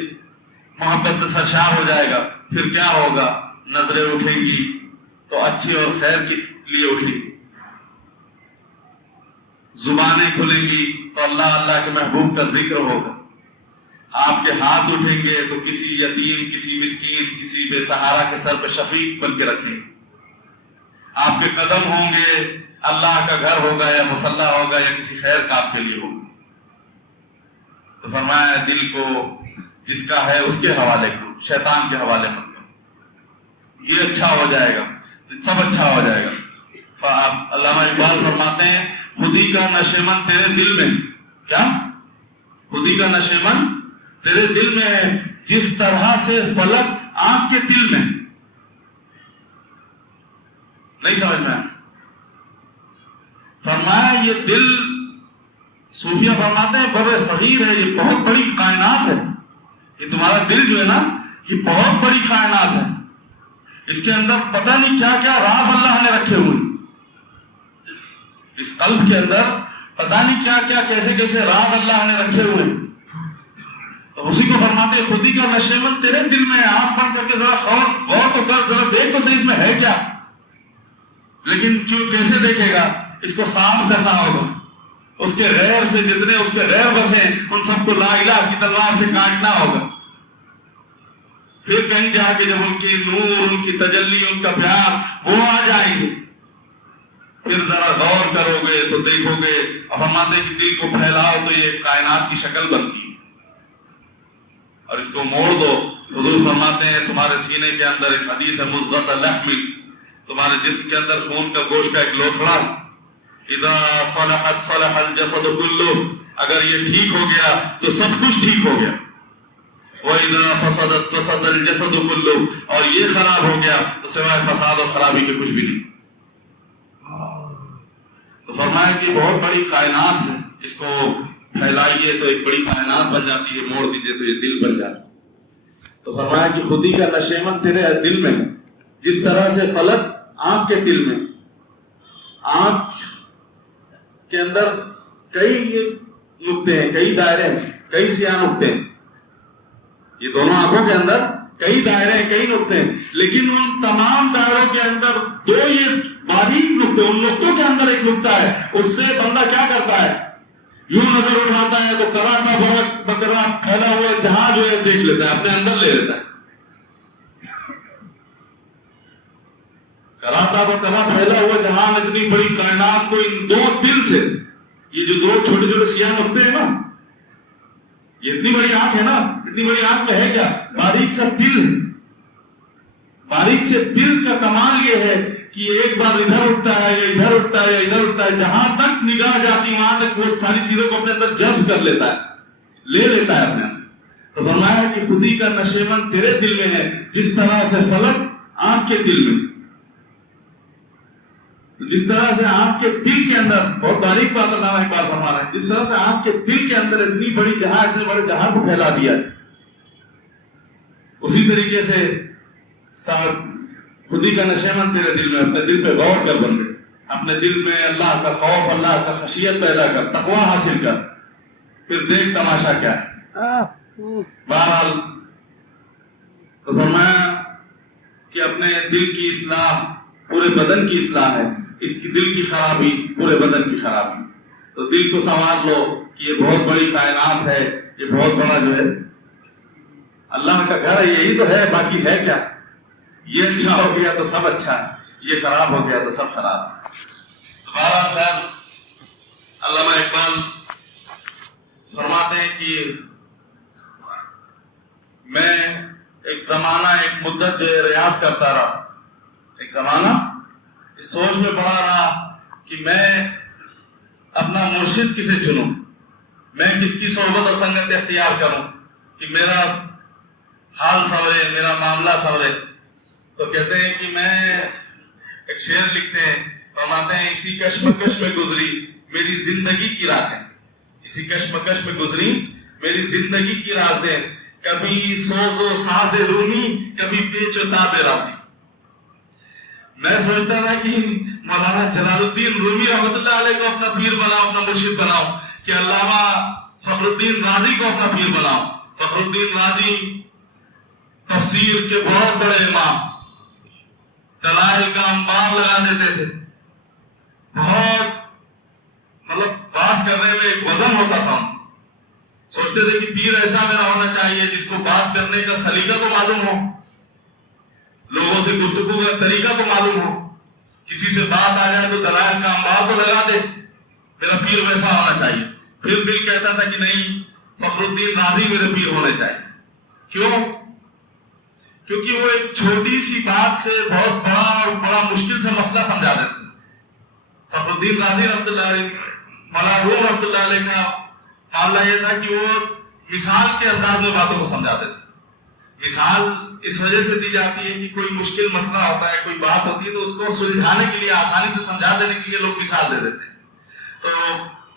محبت سے سرشار ہو جائے گا، پھر کیا ہوگا؟ نظریں اٹھیں گی تو اچھی اور خیر کے لیے اٹھیں گی، زبانیں کھلیں گی تو اللہ اللہ کے محبوب کا ذکر ہوگا، آپ کے ہاتھ اٹھیں گے تو کسی یتیم، کسی مسکین، کسی بے سہارا کے سر پہ شفیق بن کے رکھیں گے، آپ کے قدم ہوں گے اللہ کا گھر ہوگا یا مصلی ہوگا یا کسی خیر کام کے لیے ہوگا۔ تو فرمایا دل کو جس کا ہے اس کے حوالے کرو، شیطان کے حوالے مت کرو، یہ اچھا ہو جائے گا، سب اچھا ہو جائے گا۔ علامہ اقبال فرماتے ہیں خودی کا نشیمن تیرے دل میں، کیا؟ خودی کا نشیمن تیرے دل میں ہے، جس طرح سے فلک آنکھ کے دل میں۔ نہیں سمجھ میں؟ فرمایا یہ دل، صوفیہ فرماتے ہیں بر صغیر ہے، یہ بہت بڑی کائنات ہے، یہ تمہارا دل جو ہے نا یہ بہت بڑی کائنات ہے، اس کے اندر پتہ نہیں کیا کیا راز اللہ نے رکھے ہوئے، اس قلب کے اندر پتہ نہیں کیا کیا کیسے کیسے راز اللہ نے رکھے ہوئے، تو اسی کو فرماتے ہیں خودی کا نشیمن تیرے دل میں ہے، آپ بند کر کے ذرا غور تو کر، ذرا دیکھ تو صحیح اس میں ہے کیا، لیکن کیوں کیسے دیکھے گا؟ اس کو صاف کرنا ہوگا، اس کے غیر سے جتنے اس کے غیر بسے ان سب کو لا الہ کی تلوار سے کاٹنا ہوگا، پھر کہیں جا کے جب ان کی نور، ان کی تجلی، ان کا پیار وہ آ جائیں گے، پھر ذرا غور کرو گے تو دیکھو گے۔ اب فرماتے ہیں کہ دل کو پھیلاؤ تو یہ کائنات کی شکل بنتی ہے، اور اس کو موڑ دو۔ حضور فرماتے ہیں تمہارے سینے کے اندر ایک حدیث ہے مضغۃ لحم، تمہارے جسم کے اندر خون کا گوشت کا ایک لوتھڑا، اذا صلحت صلح الجسد کلہ، اگر یہ ٹھیک ہو گیا تو سب کچھ ٹھیک ہو گیا، وَإِذَا فَسَدَتْ فَسَدَ الْجَسَدُ كُلُّهُ، اور یہ خراب ہو گیا تو سوائے فساد اور خرابی کے کچھ بھی نہیں۔ تو فرمایا کہ بہت بڑی کائنات ہے، اس کو پھیلائیے تو ایک بڑی کائنات بن جاتی ہے، موڑ دیجیے تو یہ دل بن جاتا ہے۔ تو فرمایا کہ خودی کا نشیمن تیرے دل میں، جس طرح سے فلک آنکھ کے دل میں، آنکھ کے اندر کئی نقطے ہیں، کئی دائرے ہیں، کئی سیاہ نقطے ہیں، یہ دونوں آنکھوں کے اندر کئی دائرے ہیں، کئی نقطے ہیں، لیکن ان تمام دائروں کے اندر دو یہ باریک نقطے، ان نقطوں کے اندر ایک نقطہ ہے، اس سے بندہ کیا کرتا ہے؟ یوں نظر اٹھاتا ہے تو کراتا بکرا پھیلا ہوا جہاں جو ہے دیکھ لیتا ہے، اپنے اندر لے لیتا ہے. کراتا بکرا پھیلا ہوا جہان، اتنی بڑی کائنات کو ان دو دل سے، یہ جو دو چھوٹے چھوٹے سیاہ نقطے ہیں نا، یہ اتنی بڑی آنکھ ہے نا، اتنی بڑی آنکھ میں ہے کیا؟ باریک سا دل ہے. باریک سے دل کا کمال یہ ہے کہ یہ ایک بار ادھر اٹھتا ہے یا ادھر اٹھتا ہے یا ادھر اٹھتا ہے، جہاں تک نگاہ جاتی وہاں تک وہ ساری چیزوں کو اپنے اندر جذب کر لیتا ہے، لے لیتا ہے اپنے اندر. تو فرمایا کہ خودی کا نشیمن تیرے دل میں ہے، جس طرح سے فلک آنکھ کے دل میں، جس طرح سے آنکھ کے دل کے اندر، بہت باریک بات علامہ اقبال فرما رہے ہیں، جس طرح سے آنکھ کے دل کے اندر اتنی بڑی جہاں، اتنے بڑے جہاں کو پھیلا دیا، اسی طریقے سے خودی کا نشیمن تیرے دل میں. اپنے دل پہ غور کر بندے، اپنے دل میں اللہ کا خوف، اللہ کا خشیت پیدا کر، تقوی حاصل کر، پھر دیکھ تماشا کیا ہے. بہرحال تو فرمایا کہ اپنے دل کی اصلاح پورے بدن کی اصلاح ہے، اس کی دل کی خرابی پورے بدن کی خرابی. تو دل کو سنوار لو کہ یہ بہت بڑی کائنات ہے، یہ بہت بڑا جو ہے اللہ کا گھر ہے، یہی تو ہے، باقی ہے کیا؟ یہ اچھا ہو گیا تو سب اچھا ہے، یہ خراب ہو گیا تو سب خراب ہے. بہرحال خیر، علامہ اقبال فرماتے ہیں کہ میں ایک زمانہ، ایک مدت جو ہے ریاض کرتا رہا، ایک زمانہ اس سوچ میں پڑا رہا کہ میں اپنا مرشد کسے چنوں، میں کس کی صحبت اور سنگت اختیار کروں کہ میرا حال سنورے، میرا معاملہ سنورے. تو کہتے ہیں کہ میں ایک شعر لکھتے ہیں، فرماتے ہیں اسی کشمکش میں گزری میری زندگی کی راتیں، اسی کشمکش میں گزری میری زندگی کی راتیں، کبھی سوز و ساز رومی، کبھی پیچ و تاب راضی. میں سوچتا تھا کہ مولانا جلال الدین رومی رحمۃ اللہ علیہ کو اپنا پیر بناؤ، اپنا مرشد بناؤ، کہ علامہ فخر الدین رازی کو اپنا پیر بناؤ. فخر الدین رازی تفسیر کے بہت بڑے امام، دلائل کا انبار لگا دیتے تھے، بہت مطلب بات کرنے میں ایک وزن ہوتا تھا. سوچتے تھے کہ پیر ایسا میرا ہونا چاہیے جس کو بات کرنے کا سلیقہ تو معلوم ہو، لوگوں سے گفتگو کا طریقہ تو معلوم ہو، کسی سے بات آ جائے تو دلائل کا انبار تو لگا دے. میرا پیر ویسا ہونا چاہیے. پھر دل کہتا تھا کہ نہیں، فخر الدین رازی میرے پیر ہونے چاہیے. کیوں؟ کیونکہ وہ ایک چھوٹی سی بات سے بہت بڑا مشکل سے مسئلہ سمجھا دیتے. فخر الدین رازی رحمۃ اللہ علیہ، مولانا روم رحمۃ اللہ علیہ کا معاملہ یہ تھا کہ وہ مثال کے انداز میں باتوں کو سمجھاتے تھے. مثال اس وجہ سے دی جاتی ہے کہ کوئی مشکل مسئلہ ہوتا ہے، کوئی بات ہوتی ہے تو اس کو سلجھانے کے لیے، آسانی سے سمجھا دینے کے لیے لوگ مثال دے دیتے ہیں. تو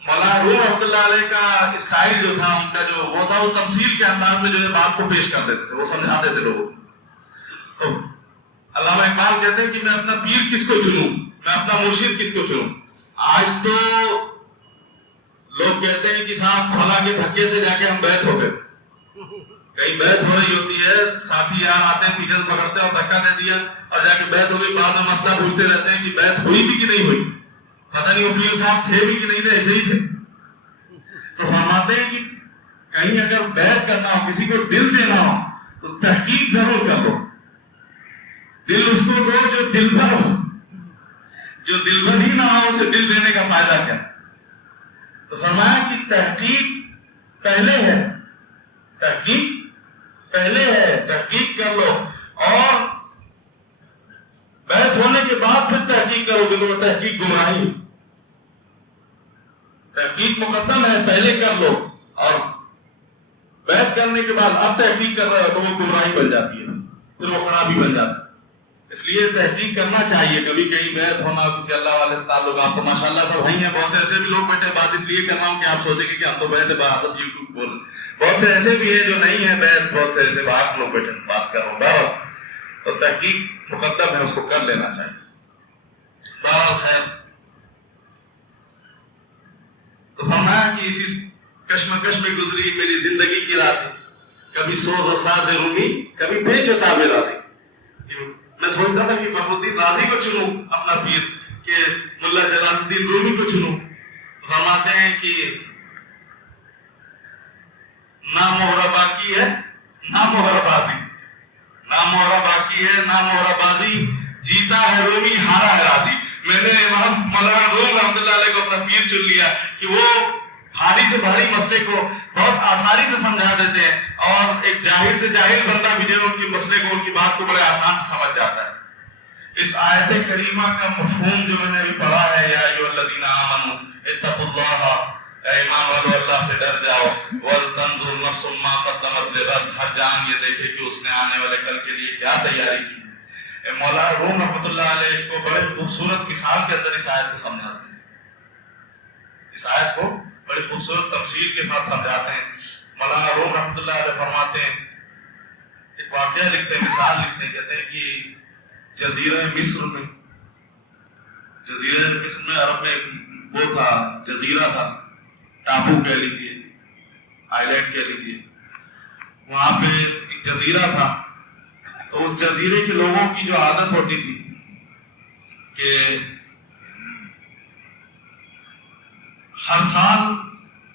مولانا روم رحمۃ اللہ علیہ کا اسٹائل جو تھا، ان کا جو وہ تھا، وہ تمثیل کے انداز میں جو ہے بات کو پیش کر دیتے تھے، وہ سمجھاتے تھے لوگوں کو. تو علامہ اقبال کہتے ہیں کہ میں اپنا پیر کس کو چنوں، میں اپنا مرشد کس کو چنوں. آج تو لوگ کہتے ہیں کہ صاحب فلاں کے دھکے سے جا کے ہم بیعت ہو گئے. کہیں بیعت ہو رہی ہوتی ہے، ساتھی یار آتے ہیں پیچھے سے پکڑتے ہیں اور دھکا دے دیا اور جا کے بیعت ہو گئی. بعد میں مسئلہ پوچھتے رہتے ہیں کہ بیعت ہوئی بھی کہ نہیں ہوئی، پتہ نہیں وہ پیر صاحب تھے بھی کہ نہیں تھے، ایسے ہی تھے. تو فرماتے ہیں کہ کہیں اگر بیعت کرنا ہو، کسی کو دل دینا ہو تو تحقیق ضرور کر لو. دل اس کو دو جو دل بھر ہو، جو دل بھر ہی نہ ہو اسے دل دینے کا فائدہ کیا. تو فرمایا کہ تحقیق پہلے ہے، تحقیق پہلے ہے، تحقیق کر لو اور بیعت ہونے کے بعد پھر تحقیق کرو گے تو وہ تحقیق گمراہی. تحقیق مقدم ہے، پہلے کر لو اور بیعت کرنے کے بعد اب تحقیق کر رہے ہو تو وہ گمراہی بن جاتی ہے، پھر وہ خرابی بن جاتی ہے. اس لیے تحقیق کرنا چاہیے. کبھی کہیں بیعت ہونا، کسی اللہ والے سے تعلق، آپ تو ماشاءاللہ سب ہیں، بہت سے ایسے بھی لوگ بیٹھے. بات اس لیے کر رہا ہوں کہ آپ سوچیں گے کہ ہم تو بیعت بہادت یوٹیوب بول رہے، بہت سے ایسے بھی ہیں جو نہیں ہیں بیعت، بہت سے ایسے باہر لوگ بیٹھے بات کر رہا ہوں. بہرحال تو تحقیق مقدم ہے، اس کو کر لینا چاہیے. بہرحال خیر، تو فرمایا کہ اسی کشمکش میں گزری میری زندگی کی راتیں، کبھی سوز و ساز رومی، کبھی پیچ و تاب راضی. میں سوچتا تھا کہ فخر الدین رازی کو چنوں اپنا پیر، کہ ملا جلال الدین رومی کو چنوں. فرماتے ہیں کہ نہ مہرہ باقی ہے نہ مہرہ بازی، نہ مہرہ باقی ہے نہ مہرہ بازی، جیتا ہے رومی ہارا ہے راضی۔ میں نے امام مولانا روم رحمۃ اللہ علیہ کو اپنا پیر چن لیا کہ وہ بھاری سے بھاری مسئلے کو بہت آسانی سے سمجھا دیتے ہیں، اور ایک جاہل سے جاہل بندہ بھی جو ان کے مسئلے کو، ان کی بات کو بڑے آسان سے سمجھ جاتا ہے۔ اس آیت کریمہ کا مفہوم جو میں نے ابھی پڑھا ہے، یا ایھا الذین آمنوا اتقوا اللہ، اے ایمان والو اللہ سے ڈر جاؤ، ولتنظر نفس ما قدمت لغد، ہر جان یہ دیکھے کہ اس نے آنے والے کل کے لیے کیا تیاری کی ہے۔ مولانا روم رحمۃ اللہ علیہ اس کو بڑے خوبصورت مثال کے اندر اس آیت کو سمجھاتے ہیں، اس آیت کو بڑی خوبصورت تفصیل کے ساتھ سمجھاتے ہیں۔ مولانا روم رحمۃ اللہ علیہ فرماتے ہیں، ایک واقعہ لکھتے ہیں، مثال لکھتے ہیں، کہتے ہیں کہ جزیرہ مصر میں، جزیرہ مصر میں عرب میں وہ تھا، جزیرہ تھا، ٹاپو کہہ لیجیے، آئی لینڈ کہہ لیجیے، وہاں پہ ایک جزیرہ تھا۔ تو اس جزیرے کے لوگوں کی جو عادت ہوتی تھی کہ ہر سال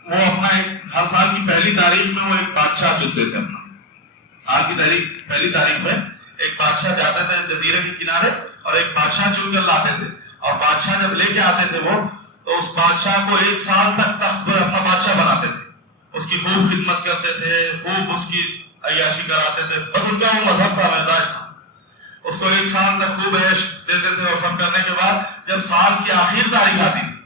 وہ اپنا ہر سال کی پہلی تاریخ میں وہ ایک بادشاہ چنتے تھے، اپنا سال کی پہلی تاریخ میں ایک بادشاہ جاتے تھے جزیرے کے کنارے اور ایک بادشاہ چن کر لاتے تھے، اور بادشاہ جب لے کے آتے تھے وہ، تو اس بادشاہ کو ایک سال تک تخت پر اپنا بادشاہ بناتے تھے، اس کی خوب خدمت کرتے تھے، خوب اس کی عیاشی کراتے تھے، بس ان کا وہ مذہب تھا، مزاج تھا، اس کو ایک سال تک خوب عیش دیتے تھے، اور سب کرنے کے بعد جب سال کی آخر تاریخ آتی تھی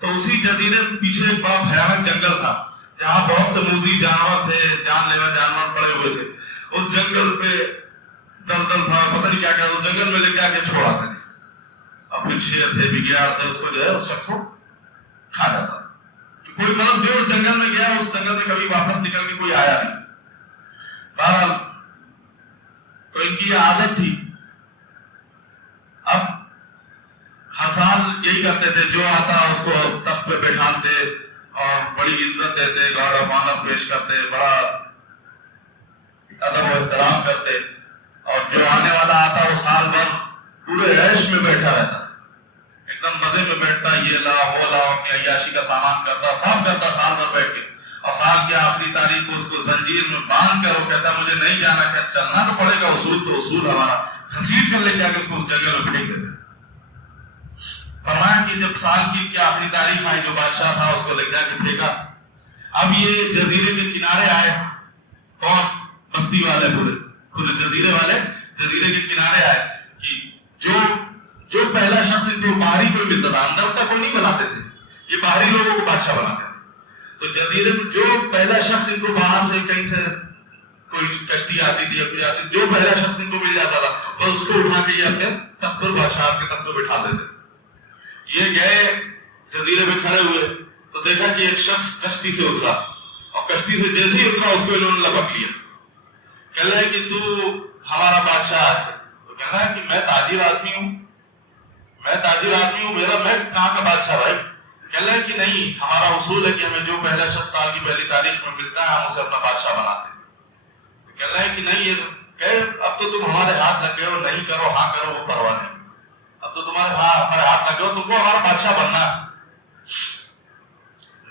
تو اسی جزیرے کے پیچھے ایک بڑا بھیانک جنگل تھا، جہاں بہت سے موذی جانور تھے، جان لیوا جانور پڑے ہوئے تھے۔ اس جنگل پہ دلدل تھا، پتہ نہیں کیا کیا، اس جنگل میں لے کے آ کے چھوڑ آتے تھے، اور پھر شیر تھے، بگیاڑ تھے، اس کو جو ہے اس شخص کو کھا جاتا۔ کوئی مطلب جو اس جنگل میں گیا اس جنگل سے کبھی واپس نکل کے کوئی آیا نہیں۔ بہرحال تو ان کی یہ عادت تھی، اب ہر سال یہی کرتے تھے، جو آتا اس کو تخت پہ بیٹھاتے اور بڑی عزت دیتے، گارڈ آف آنر پیش کرتے، بڑا ادب و احترام کرتے، اور جو آنے والا آتا وہ سال بھر پورے عیش میں بیٹھا رہتا، ایک دم مزے میں بیٹھتا، یہ لا وہ لا، اپنی عیاشی کا سامان کرتا، سب کرتا سال بھر بیٹھ کے، اور سال کی آخری تاریخ کو اس کو زنجیر میں باندھ کر وہ کہتا مجھے نہیں جانا، کہ چلنا تو پڑے گا، اصول تو اصول ہمارا، گھسیٹ کر لے جا کے اس کو اس جنگل میں پھینک دیتے۔ فرمایا کہ جب سال کی آخری تاریخ آئی، جو بادشاہ تھا اس کو لے جا کے پھینکا، اب یہ جزیرے کے کنارے آئے، کون؟ بستی والے، پورے جزیرے والے جزیرے کے کنارے آئے، کہ جو پہلا شخص ان کو باہری کوئی ملتا تھا، اندر کا کوئی نہیں بناتے تھے، یہ باہری لوگوں کو بادشاہ بناتے تھے، تو جزیرے میں جو پہلا شخص ان کو باہر سے کہیں سے کوئی کشتی آتی تھی یا کوئی آتی، جو پہلا شخص ان کو مل جاتا تھا بس اس کو اٹھا کے یہ اپنے تخت پر، بادشاہ کے تخت پر بٹھا دیتے۔ یہ گئے جزیرے پہ کھڑے ہوئے تو دیکھا کہ ایک شخص کشتی سے اترا، اور کشتی سے جیسے ہی اترا اس کو انہوں نے لپک لیا، کہہ رہا ہے کہ تو ہمارا بادشاہ آج سے، تو کہہ رہا ہے کہ میں تاجر آدمی ہوں، میں کہاں کا بادشاہ بھائی؟ کہہ رہا ہے کہ نہیں، ہمارا اصول ہے کہ ہمیں جو پہلا شخص سال کی پہلی تاریخ میں ملتا ہے ہم اسے اپنا بادشاہ بناتے ہیں۔ کہہ رہا ہے کہ نہیں، یہ کہ اب تو تم ہمارے ہاتھ لگ گئے ہو، نہیں کرو ہاں کرو وہ پرواہ نہیں، اب تو تمہارے ہمارے ہاتھ لگ گئے ہو، تم کو ہمارا بادشاہ بننا ہے۔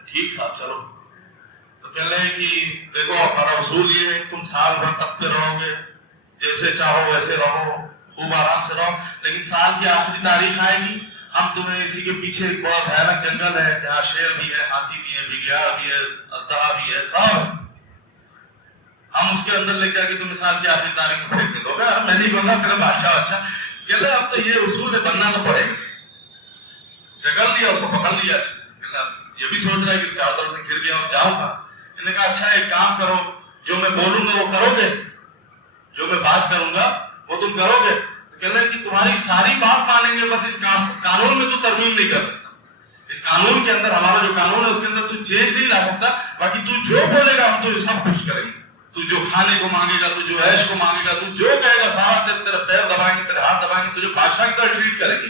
ٹھیک صاحب چلو۔ تو کہہ رہے ہیں کہ دیکھو ہمارا اصول یہ ہے، تم سال بھر تخت پہ رہو گے، جیسے چاہو ویسے رہو، خوب آرام سے رہو، لیکن سال کی آخری تاریخ آئے گی، ہم تمہیں اسی کے پیچھے ایک بہت بھیانک جنگل ہے جہاں شیر بھی ہے، ہاتھی بھی ہے، بگیاڑ بھی ہے، اژدہا بھی ہے، سب ہم اس کے اندر لے کے آ کے تمہیں سال کی آخری تاریخ میں پھینک دیں گے۔ میں نہیں بننا تیرا بادشاہ اچھا، کہہ رہے اب تو یہ اصول ہے، بننا تو پڑے گا۔ جگڑ لیا، اس کو پکڑ لیا اچھے سے، یہ بھی سوچ رہا ہے کہ چاروں طرف سے گھر گیا ہوں، جاؤں گا۔ انہوں نے کہا اچھا ایک کام کرو، جو میں بولوں گا وہ کرو گے، جو میں بات کروں گا وہ تم کرو گے؟ کہہ رہے کہ تمہاری ساری بات مانیں گے، بس اس قانون میں تو ترمیم نہیں کر سکتا، اس قانون کے اندر، ہمارا جو قانون ہے اس کے اندر تو چینج نہیں لا سکتا، باقی تو جو بولے گا ہم تو سب کچھ کریں گے، تو جو کھانے کو مانگے گا، تو جو عیش کو مانگے گا، تو جو کہے گا سارا تیرے پیر دبائیں گے، تیرے ہاتھ دبائیں گے، تجھے بادشاہ کی طرح ٹریٹ کریں گے۔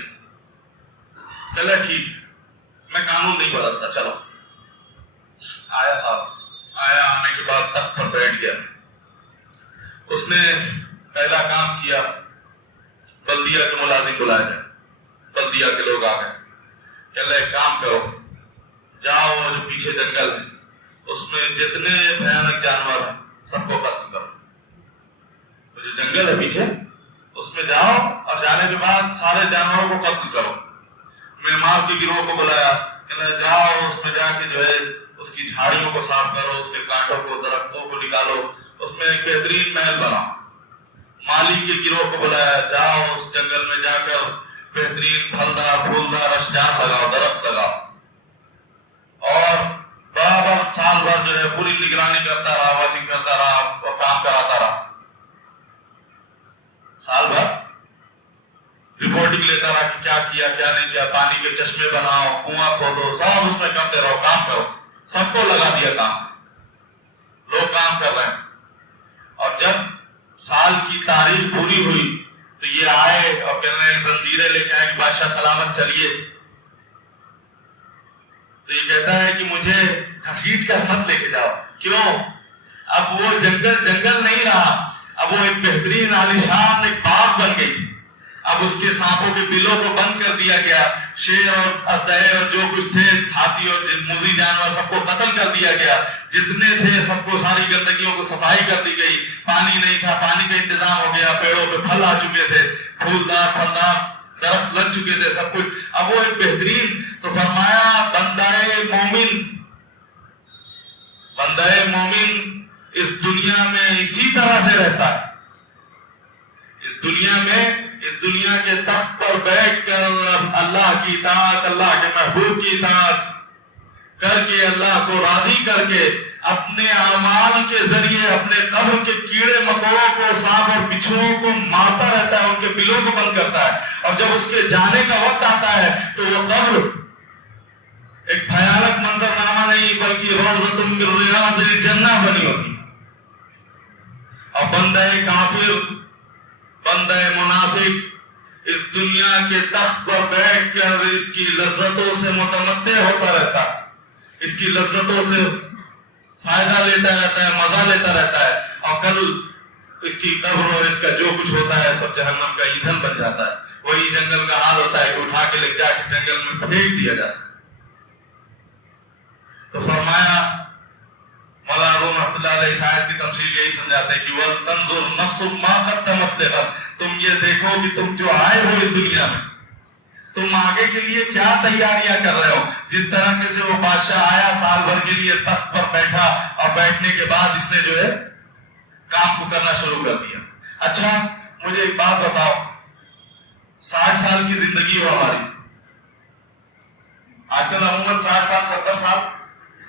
کہہ رہے ٹھیک ہے، میں قانون نہیں بدلتا، چلو۔ آیا صاحب، آیا، آنے کے بعد تخت پر بیٹھ گیا، اس نے پہلا کام کیا، بلدیہ کے ملازم بلائے گئے، بلدیہ کے لوگ آ گئے، کہہ رہے ایک کام کرو، جاؤ جو پیچھے جنگل ہے اس میں جتنے بھیانک جانور ہیں سب کو قتل کرو. وہ جو جنگل ہے پیچھے اس میں جاؤ اور جانے کے بعد سارے جانوروں کو قتل کرو. معمار کے گروہ کو بلایا کہ جاؤ اس میں جا کے جو ہے اس کی جھاڑیوں کو صاف کرو، اس کے کانٹوں کو درختوں کو نکالو، اس میں ایک بہترین محل بناؤ. مالی کے گروہ کو بلایا جاؤ اس جنگل میں جا کر بہترین پھلدار پھولدار اشجار لگاؤ، درخت لگاؤ. اور برابر سال بھر جو ہے پوری نگرانی کرتا رہا، واچنگ کرتا رہا اور کام کراتا رہا. سال بھر رپورٹنگ لیتا رہا کہ کیا کیا کیا نہیں کیا. پانی کے چشمے بناؤ، کنواں کھودو، سب اس میں کرتے رہو، کام کرو. سب کو لگا دیا کام، لوگ کام کر رہے ہیں. اور جب سال کی تاریخ پوری ہوئی تو یہ آئے اور کہہ رہے ہیں زنجیریں لے کے آئے کہ بادشاہ سلامت چلیے. تو یہ کہتا ہے کہ مجھے گھسیٹ کر مت لے کے جاؤ. کیوں؟ اب وہ جنگل نہیں رہا، اب وہ ایک بہترین عالیشان ایک باغ بن گئی تھی. اب اس کے سانپوں کے بلوں کو بند کر دیا گیا، شیر اور اسدے اور جو کچھ تھے ہاتھی اور موذی جانور سب کو قتل کر دیا گیا. جتنے تھے سب کو ساری گندگیوں کو صفائی کر دی گئی. پانی نہیں تھا، پانی کا انتظام ہو گیا. پیڑوں پہ پھل آ چکے تھے، پھولدار پھلدار درخت لگ چکے تھے، سب کچھ. اب وہ ایک بہترین. تو فرمایا بندہ مومن اس دنیا میں اسی طرح سے رہتا ہے. اس دنیا کے تخت پر بیٹھ کر اللہ کی اطاعت، اللہ کے محبوب کی اطاعت کر کے، اللہ کو راضی کر کے اپنے اعمال کے ذریعے اپنے قبر کے کیڑے مکوڑوں کو، سانپ اور بچھوؤں کو مارتا رہتا ہے، ان کے بلوں کو بند کرتا ہے. اور جب اس کے جانے کا وقت آتا ہے تو وہ قبر ایک بھیانک منظر نامہ نہیں بلکہ روضۃ من ریاض الجنہ بنی ہوتی. اور بندہ کافر، بندہ منافق اس دنیا کے تخت پر بیٹھ کر اس کی لذتوں سے متمتع ہوتا رہتا ہے، اس کی لذتوں سے فائدہ لیتا رہتا ہے، مزہ لیتا رہتا ہے. اور کل اس کی قبر اور اس کا جو کچھ ہوتا ہے سب جہنم کا ایندھن بن جاتا ہے. وہی جنگل کا حال ہوتا ہے کہ اٹھا کے لے جا کے جنگل میں پھینک دیا جاتا ہے. تو فرمایا مولانا روم رحمۃ اللہ علیہ اس آیت کی تمثیل یہی سمجھاتے ہیں کہ وَلْتَنْظُرْ نَفْسٌ مَا قَدَّمَتْ لِغَدٍ. تم یہ دیکھو کہ تم جو آئے ہو اس دنیا میں، تم آگے کے لیے کیا تیاریاں کر رہے ہو. جس طرح سے وہ بادشاہ آیا سال بھر کے لیے تخت پر بیٹھا، اور بیٹھنے کے بعد اس نے جو ہے کام کو کرنا شروع کر دیا. اچھا مجھے ایک بات بتاؤ، 60 سال کی زندگی ہو ہماری، آج کل عموماً 60 سال 70 سال،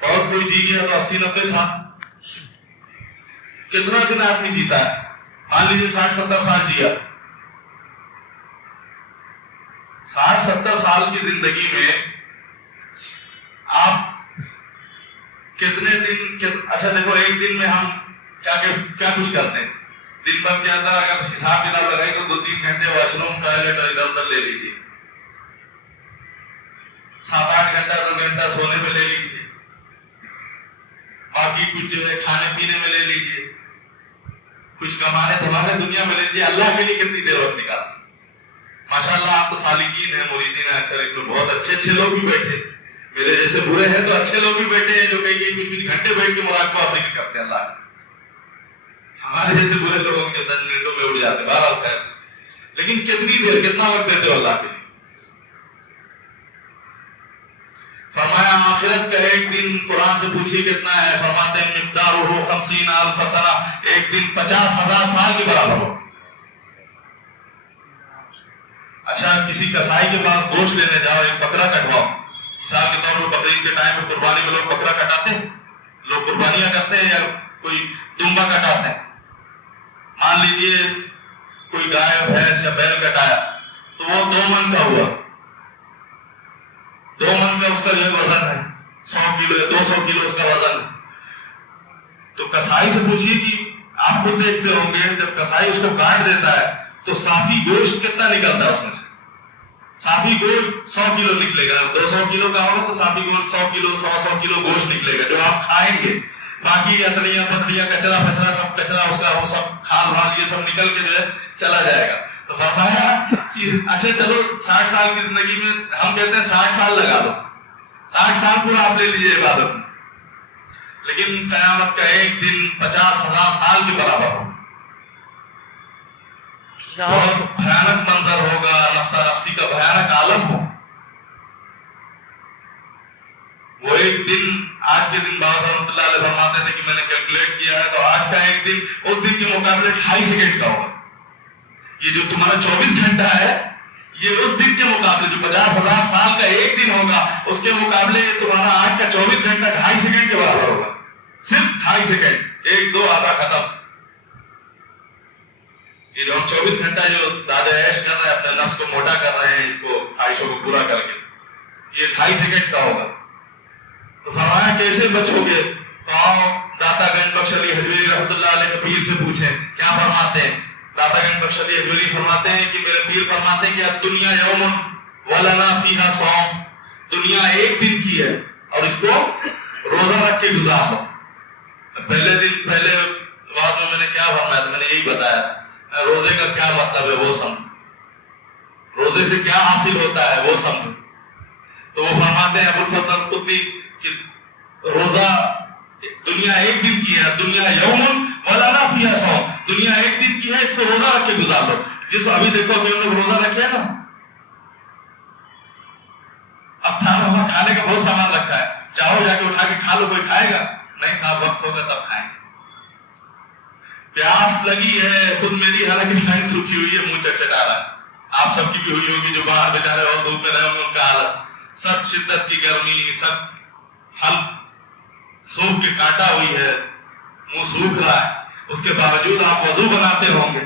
بہت کوئی جی گیا تو 80-90 سال. کتنا دن آدمی جیتا ہے؟ مان لیجیے 60-70 سال جیا. 60-70 سال کی زندگی میں آپ کتنے دن اچھا دیکھو، ایک دن میں ہم کیا کچھ کرتے ہیں. دن بھر کے اندر اگر حساب کتاب لگائیں تو 2-3 گھنٹے واش روم ٹوائلٹ اور ادھر ادھر لے لیجیے. 7-8 گھنٹہ 10 گھنٹہ سونے میں لے لیجیے. باقی کچھ جو ہے کھانے پینے میں لے لیجیے، کچھ کمانے دھمانے دنیا میں لے لیجیے. اللہ کے لیے کتنی دیر وقت نکالتے؟ ماشاءاللہ آپ تو سالکین ہیں، مریدین ہیں، اکثر اس میں بہت اچھے اچھے لوگ بھی بیٹھے. میرے جیسے برے ہیں تو اچھے لوگ بھی بیٹھے ہیں جو کہیں کچھ گھنٹے بیٹھ کے مراقبہ اور ذکر کرتے ہیں اللہ کا. ہمارے جیسے برے لوگوں کے 10 منٹوں میں اڑ جاتے. بہرحال خیر، لیکن کتنی دیر کتنا وقت دیتے ہو اللہ کے لیے؟ فرمایا آخرت کا ایک دن قرآن سے پوچھیے کتنا ہے؟ فرماتے ہیں مقدارہ 50,000 سنہ، ایک دن 50,000 سال کے برابر ہو. اچھا کسی کسائی کے پاس گوشت لینے جاؤ، ایک بکرا کٹواؤ. مثال کے طور پر بقرعید کے ٹائم میں قربانی میں لوگ بکرا کٹاتے ہیں، لوگ قربانیاں کرتے ہیں یا کوئی دمبا کٹاتے ہیں. مان لیجئے کوئی گائے بھینس یا بیل کٹایا تو وہ 2 من کا ہوا. 2 من کا اس کا جو وزن ہے 100 کلو یا 200 کلو اس کا وزن ہے. تو کسائی سے پوچھیے کہ آپ خود دیکھتے ہوں گے جب کسائی اس کو کاٹ دیتا ہے تو صافی گوشت کتنا نکلتا ہے اس میں سے؟ صافی گوشت 100 کلو نکلے گا. 200 کلو کا ہوگا تو صافی گوشت 100 کلو 100 کلو گوشت نکلے گا جو آپ کھائیں گے. باقی اچڑیاں پتڑیاں کچرا پچرا سب کچرا اس کا وہ سب کھال بھال یہ سب نکل کے جو ہے چلا جائے گا. تو فرمایا کہ اچھا چلو 60 سال کی زندگی میں ہم کہتے ہیں 60 سال لگا دو، 60 سال پورا آپ لے لیجیے عبادت میں. لیکن قیامت کا ایک دن 50,000 سال کے برابر ہوگا. بہت بھیانک منظر ہوگا, نفسا نفسی کا بھیانک عالم ہو. وہ ایک دن, آج کے دن بابا صاحب رحمۃ اللہ علیہ فرماتے تھے کہ میں نے کیلکولیٹ کیا ہے تو آج کا ایک دن اس دن کے مقابلے 2.5 سیکنڈ کا ہوگا. یہ جو تمہارا 24 گھنٹہ ہے یہ اس دن کے مقابلے جو 50,000 سال کا ایک دن ہوگا اس کے مقابلے تمہارا آج کا 24 گھنٹہ 2.5 سیکنڈ کے برابر ہوگا. صرف 2.5 سیکنڈ, 1 2 آدھا ختم. یہ جو ہم 24 گھنٹہ جو دادا عیش کر رہے ہیں, اپنے نفس کو موٹا کر رہے ہیں, اس کو خواہشوں کو پورا کر کے, یہ 2.5 سیکنڈ کا ہوگا. تو فرمایا کیسے بچو گے؟ تو آؤ داتا گنج بخش علی حجویری رحمۃ اللہ علیہ کے پیر سے پوچھیں کیا فرماتے ہیں. داتا گنج بخش علی حجویری فرماتے ہیں کہ میرے پیر فرماتے ہیں کہ دنیا یوم ولنا فیہا صوم, دنیا ایک دن کی ہے اور اس کو روزہ رکھ کے گزار لو. پہلے دن پہلے بات میں نے کیا فرمایا تھا, میں نے یہی بتایا روزے کا کیا مطلب ہے وہ سمجھ, روزے سے کیا حاصل ہوتا ہے وہ سمجھ. تو وہ فرماتے ہیں ابو الفتح القطبی کہ روزہ دنیا ایک دن کی ہے, دنیا یوم ولنا فیہا صوم, دنیا ایک دن کی ہے اس کو روزہ رکھ کے گزار لو. جس ابھی دیکھو ابھی ہم نے روزہ رکھے نا, اب کھانے کا بہت سامان رکھا ہے, چاہو جا کے اٹھا کے کھا لو, کوئی کھائے گا نہیں صاحب, وقت ہوگا تب کھائیں گے. پیاس لگی ہے خود میری, حالانکہ اس ٹائم سوکھی ہوئی ہے, منہ چٹچٹا رہا ہے. آپ سب کی بھی ہوئی ہوگی جو باہر بیچارے اور دھوپ میں رہے ہوں گے, ان کا حالت سخت شدت کی گرمی, سخت حلق سوکھ کے کاٹا ہوئی ہے, منہ سوکھ رہا ہے, اس کے باوجود آپ وضو بناتے ہوں گے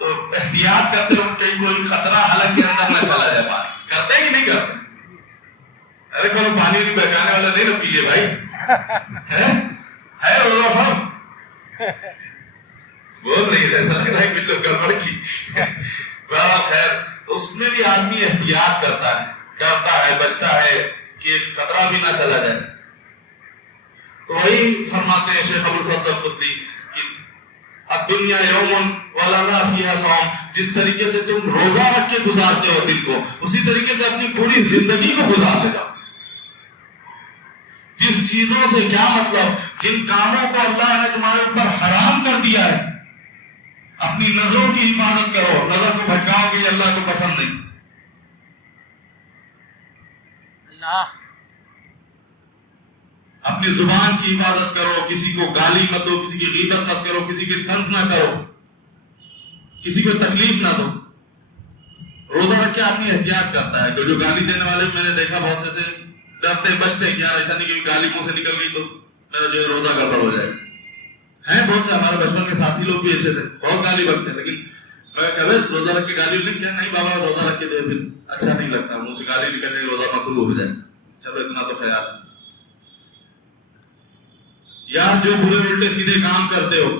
تو احتیاط کرتے ہوں کہیں کوئی خطرہ حلق کے اندر نہ چلا جائے. پانی کرتے ہیں کہ نہیں کرتے؟ ارے کرو پانی نہیں بہکانے والا نہیں نا پی لے بھائی, ہے روزہ صاحب بول نہیں رہے, ایسا لگ رہا ہے کچھ لوگ گڑبڑ کی. خیر اس میں بھی آدمی احتیاط کرتا ہے, ڈرتا ہے, بچتا ہے کہ خطرہ بھی نہ چلا جائے. تو وہی فرماتے ہیں شیخ ابو الفتح القطبی کہ الدنیا یوم ولنا فیہا صوم, جس طریقے سے تم روزہ رکھ کے گزارتے ہو دن کو, اسی طریقے سے اپنی پوری زندگی کو گزار لے جاؤ. جس چیزوں سے کیا مطلب, جن کاموں کو اللہ نے تمہارے اوپر حرام کر دیا ہے, اپنی نظروں کی حفاظت کرو. نظر کو بھٹکاؤ گے یہ اللہ کو پسند نہیں. اپنی زبان کی حفاظت کرو, کسی کو گالی مت دو, کسی کی غیبت مت کرو, کسی کی طنز نہ کرو, کسی کو تکلیف نہ دو. روزہ رکھ کے آدمی احتیاط کرتا ہے. جو گالی دینے والے میں نے دیکھا بہت سے ڈرتے بچتے کہ یار ایسا نہیں کہ گالی منہ سے نکل گئی تو میرا جو ہے روزہ گڑبڑ ہو جائے گا. ہیں بہت سے ہمارے بچپن کے ساتھی لوگ بھی ایسے تھے, بہت گالی بکتے, لیکن میں کبھی روزہ رکھ کے گالی نہیں بابا روزہ رکھ کے دے, پھر اچھا نہیں لگتا, منہ سے گالی نکل گئی روزہ مکروہ ہو جائے. چلو اتنا تو خیال. یا جو برے الٹے سیدھے کام کرتے ہو,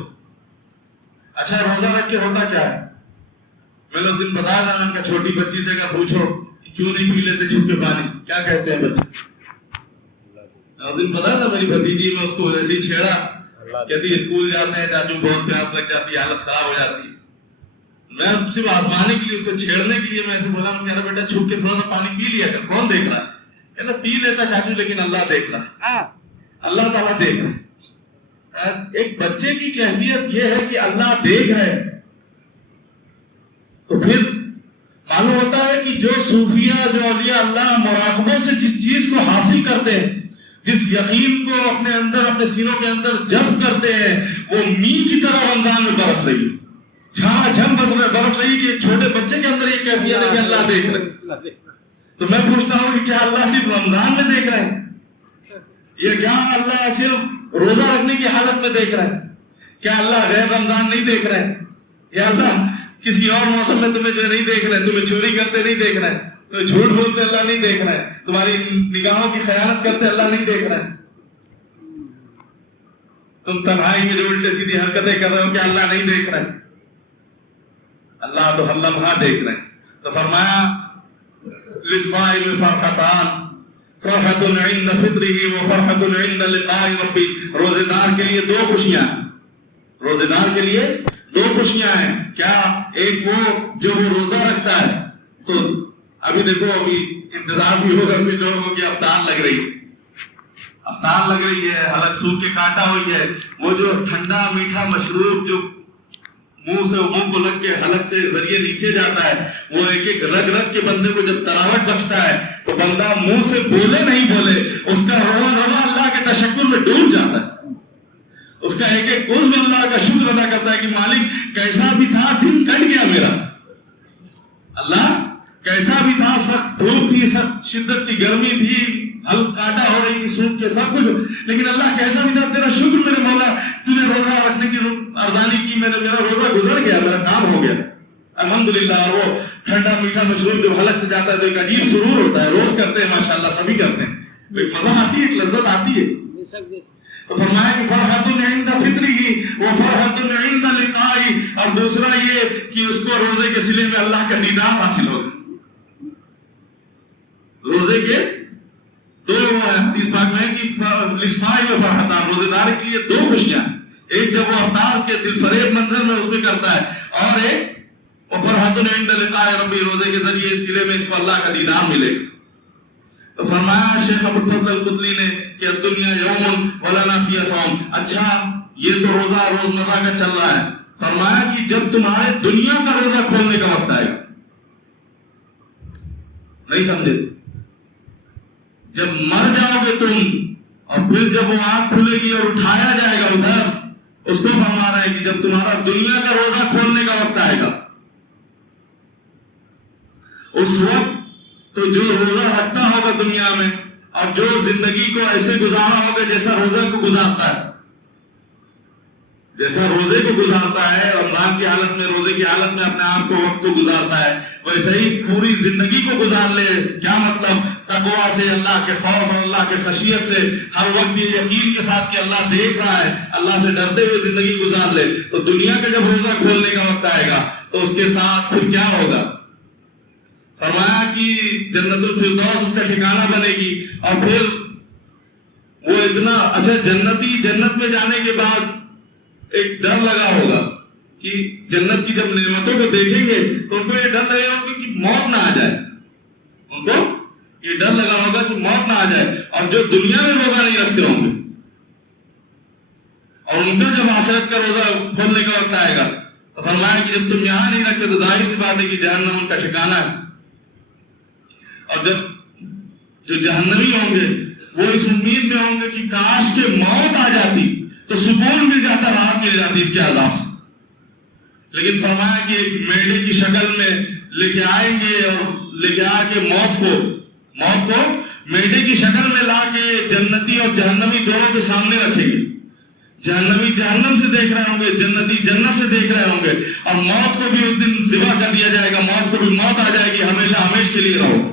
اچھا روزہ رکھ کے ہوتا کیا ہے؟ میں نے اس دن بتایا تھا, میں چھوٹی بچی سے اگر پوچھو کیوں نہیں پی لیتے چھپ کے پانی, کیا کہتے ہیں بچے؟ اس دن بتایا تھا میری بھتیجی, میں اس کو ایسے ہی چھیڑا, کہتی اسکول جاتے ہیں چاچو بہت پیاس لگ جاتی ہے, حالت خراب ہو جاتی ہے. میں صرف آزمانے کے لیے, اس کو چھیڑنے کے لیے میں ایسے بولا, میں کہہ رہا بیٹا چھپ کے تھوڑا سا پانی پی لیا کر, کون دیکھ رہا ہے؟ کہنا پی لیتا چاچو لیکن اللہ دیکھ رہا ہے, اللہ تعالیٰ دیکھ رہا ہے. ایک بچے کی کیفیت یہ ہے کہ اللہ دیکھ رہے ہیں, تو پھر معلوم ہوتا ہے کہ جو صوفیہ, جو اولیاء اللہ مراقبوں سے جس چیز کو حاصل کرتے ہیں, جس یقین کو اپنے اندر, اپنے سینوں کے اندر جذب کرتے ہیں, وہ میل کی طرح رمضان میں برس رہی ہے, جھا جھم برس رہی ہے کہ ایک چھوٹے بچے کے اندر یہ کیفیت ہے کہ اللہ دیکھ رہے. تو میں پوچھتا ہوں کہ کیا اللہ صرف رمضان میں دیکھ رہے ہیں, یا کیا اللہ صرف روزہ رکھنے کی حالت میں دیکھ رہے ہیں؟ کیا اللہ غیر رمضان نہیں دیکھ رہے ہیں؟ یا اللہ کسی اور موسم میں تمہیں جو نہیں دیکھ رہے ہیں, تمہیں چوری کرتے نہیں دیکھ رہے ہیں, تمہیں جھوٹ بولتے اللہ نہیں دیکھ رہے ہیں, تمہاری نگاہوں کی خیانت کرتے اللہ نہیں دیکھ رہے ہیں, تم تنہائی میں جو الٹے سیدھی حرکتیں کر رہے ہو کیا اللہ نہیں دیکھ رہے ہیں؟ اللہ تو ہر لمحہ دیکھ رہے ہیں. تو فرمایا للصائم فرحتان, فرحت عند فطره وفرحت عند لقاء ربی, روزے دار کے لیے دو خوشیاں ہیں, روزے دار کے لیے دو خوشیاں ہیں. کیا؟ ایک وہ جو وہ روزہ رکھتا ہے, تو ابھی دیکھو ابھی انتظار بھی ہوگا کچھ لوگوں کی افطار لگ رہی ہے, افطار لگ رہی ہے، حلق سوکھ کے کاٹا ہوئی ہے، وہ جو ٹھنڈا میٹھا مشروب جو منہ کو لگ کے حلق سے ذریعے نیچے جاتا ہے، وہ ایک ایک رگ رگ کے بندے کو جب تراوٹ بخشتا ہے تو بندہ منہ سے بولے نہیں بولے اس کا روا روا اللہ کے تشکر میں ڈوب جاتا ہے، اس کا ایک ایک عضو اللہ کا شکر ادا کرتا ہے کہ مالک کیسا بھی تھا دن کٹ گیا میرا، اللہ کیسا بھی تھا، سخت دھوپ تھی، سخت شدت کی گرمی تھی، ہل کاٹا ہو رہی تھی، سوکھ کے سب کچھ، لیکن اللہ کیسا بھی تھا تیرا شکر میرے مولا، تو نے روزہ رکھنے کی ارزانی کی، میرا روزہ گزر گیا، میرا کام ہو گیا الحمدللہ۔ اور وہ ٹھنڈا میٹھا مشروب جو حلق سے جاتا ہے تو ایک عجیب سرور ہوتا ہے، روز کرتے ہیں ماشاءاللہ، سبھی کرتے ہیں، ایک مزہ آتی ہے، ایک لذت آتی ہے۔ تو فرمایا کہ فرحۃ عند فطرہ و فرحۃ عند لقائہ، اور دوسرا یہ کہ اس کو روزے کے صلے میں اللہ کا دیدار حاصل ہوگا۔ روزے کے دو حدیث پاک میں ہے کہ للصائم فرحتان، روزے دار کے لیے دو خوشیاں ہیں، ایک جب وہ افطار کے دل فریب منظر میں اس میں کرتا ہے، اور ایک وفرحۃ عند لقاء ربی، روزے کے ذریعے اس صلے میں اس کو اللہ کا دیدار ملے گا۔ تو فرمایا شیخ ابو الفضل القدلی نے کہ الدنیا یوم ولنا فی صوم، اچھا یہ تو روزہ روزمرہ کا چل رہا ہے، فرمایا کہ جب تمہارے دنیا کا روزہ کھولنے کا وقت آئے گا، نہیں سمجھے، جب مر جاؤ گے تم اور پھر جب وہ آنکھ کھلے گی اور اٹھایا جائے گا ادھر، اس کو فرما رہا ہے کہ جب تمہارا دنیا کا روزہ کھولنے کا وقت آئے گا، اس وقت تو جو روزہ رکھتا ہوگا دنیا میں اور جو زندگی کو ایسے گزارا ہوگا جیسا روزے کو گزارتا ہے، جیسا روزے کو گزارتا ہے، رمضان کی حالت میں روزے کی حالت میں اپنے آپ کو وقت کو گزارتا ہے، ویسے ہی پوری زندگی کو گزار لے۔ کیا مطلب؟ تقویٰ سے، اللہ کے خوف اور اللہ کے خشیت سے، ہر وقت یہ یقین کے ساتھ کہ اللہ دیکھ رہا ہے، اللہ سے ڈرتے ہوئے زندگی گزار لے، تو دنیا کا جب روزہ کھولنے کا وقت آئے گا تو اس کے ساتھ پھر کیا ہوگا؟ فرمایا کہ جنت الفردوس اس کا ٹھکانہ بنے گی، اور پھر وہ اتنا اچھا جنتی جنت میں جانے کے بعد ایک ڈر لگا ہوگا کہ جنت کی جب نعمتوں کو دیکھیں گے تو ان کو یہ ڈر لگے گا کہ موت نہ آ جائے، ان کو یہ ڈر لگا ہوگا کہ موت نہ آ جائے، اور جو دنیا میں روزہ نہیں رکھتے ہوں گے اور ان کا جب آخرت کا روزہ کھولنے کا وقت آئے گا تو فرمایا کہ جب تم یہاں نہیں رکھتے تو ظاہر سی بات ہے کہ جہنم ان کا ٹھکانہ ہے، اور جب جو جہنمی ہوں گے وہ اس امید میں ہوں گے کہ کاش کے موت آ جاتی تو سکون مل جاتا، راحت مل جاتی اس کے عذاب سے، لیکن فرمایا کہ ایک میڑے کی شکل میں لے کے آئیں گے، اور لے کے آ کے موت کو میڑے کی شکل میں لا کے جنتی اور جہنمی دونوں کے سامنے رکھیں گے، جہنمی جہنم سے دیکھ رہے ہوں گے، جنتی جنت سے دیکھ رہے ہوں گے، اور موت کو بھی اس دن ذبح کر دیا جائے گا، موت کو بھی موت آ جائے گی، ہمیشہ ہمیش کے لیے رہو۔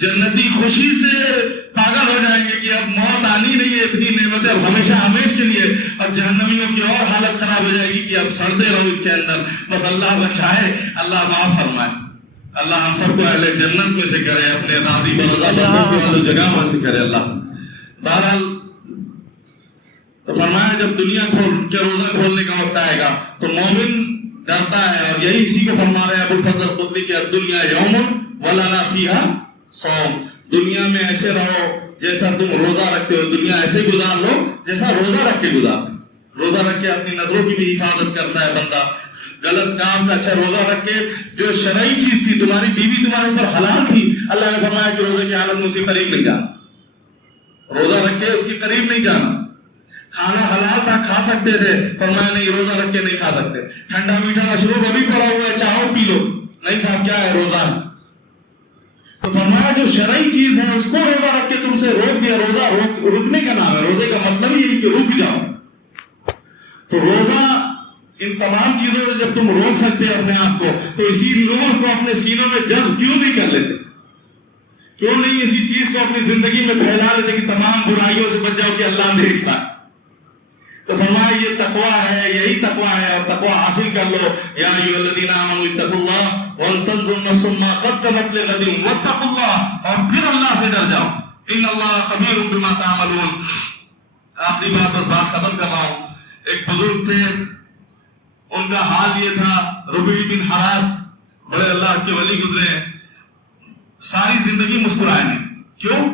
جنتی خوشی سے پاگل ہو جائیں گے کہ اب موت آنی نہیں ہے، اتنی نعمتیں اب ہمیشہ ہمیش کے لیے، اور جہنمیوں کی اور حالت خراب ہو جائے گی کہ اب سڑتے رہو اس کے اندر، بس اللہ بچائے، اللہ معاف فرمائے، اللہ ہم سب کو اہل جنت میں سے کرے، اپنے راضی برضا بندوں والوں جگہ میں سے کرے اللہ۔ بہرحال تو فرمایا جب دنیا کے روزہ کھولنے کا وقت آئے گا تو مومن ڈرتا ہے، اور یہی اسی کو فرما رہے ہیں ابو الفضل القدلی کہ الدنیا یوم ولنا فیہا صوم، دنیا میں ایسے رہو جیسا تم روزہ رکھتے ہو، دنیا ایسے گزار لو جیسا روزہ رکھ کے گزارتے، روزہ رکھ کے اپنی نظروں کی بھی حفاظت کرتا ہے بندہ، غلط کام کا، اچھا روزہ رکھ کے جو شرعی چیز تھی، تمہاری بیوی تمہارے اوپر حلال تھی، اللہ نے فرمایا کہ روزے کی حالت میں اس کے قریب نہیں جانا، روزہ رکھ کے اس کے قریب نہیں جانا، کھانا حلال تھا کھا سکتے تھے، فرمایا نہیں روزہ رکھ کے نہیں کھا سکتے، ٹھنڈا میٹھا مشروب ابھی پڑا ہوا ہے چاہو پی لو، نہیں صاحب کیا ہے روزہ ہے، تو فرمایا جو شرعی چیز ہے اس کو روزہ رکھ کے تم سے روک دیا، روزہ رکنے کا نام ہے، روزے کا مطلب یہی کہ رک جاؤ، تو روزہ ان تمام چیزوں سے جب تم روک سکتے ہیں اپنے آپ کو تو اسی نور کو اپنے سینوں میں جذب کیوں نہیں کر لیتے، کیوں نہیں اسی چیز کو اپنی زندگی میں پھیلا لیتے کہ تمام برائیوں سے بچ جاؤ کہ اللہ دیکھ رہا ہے۔ تو فرمایا یہ تقویٰ ہے، یہی تقویٰ ہے، اور تقویٰ حاصل کر لو، یا ایھا الذین آمنوا اتقوا اللہ ولتنظر نفس ما قدمت لغد واتقوا اللہ، اور پھر اللہ سے ڈر جاؤ، ان اللہ خبیر بما تعملون۔ آخری بات بس بات ختم کر رہا ہوں، ایک بزرگ تھے، ان کا حال یہ تھا، ربیع بن حراس، بڑے اللہ کے ولی گزرے، ساری زندگی مسکرائے نہیں، کیوں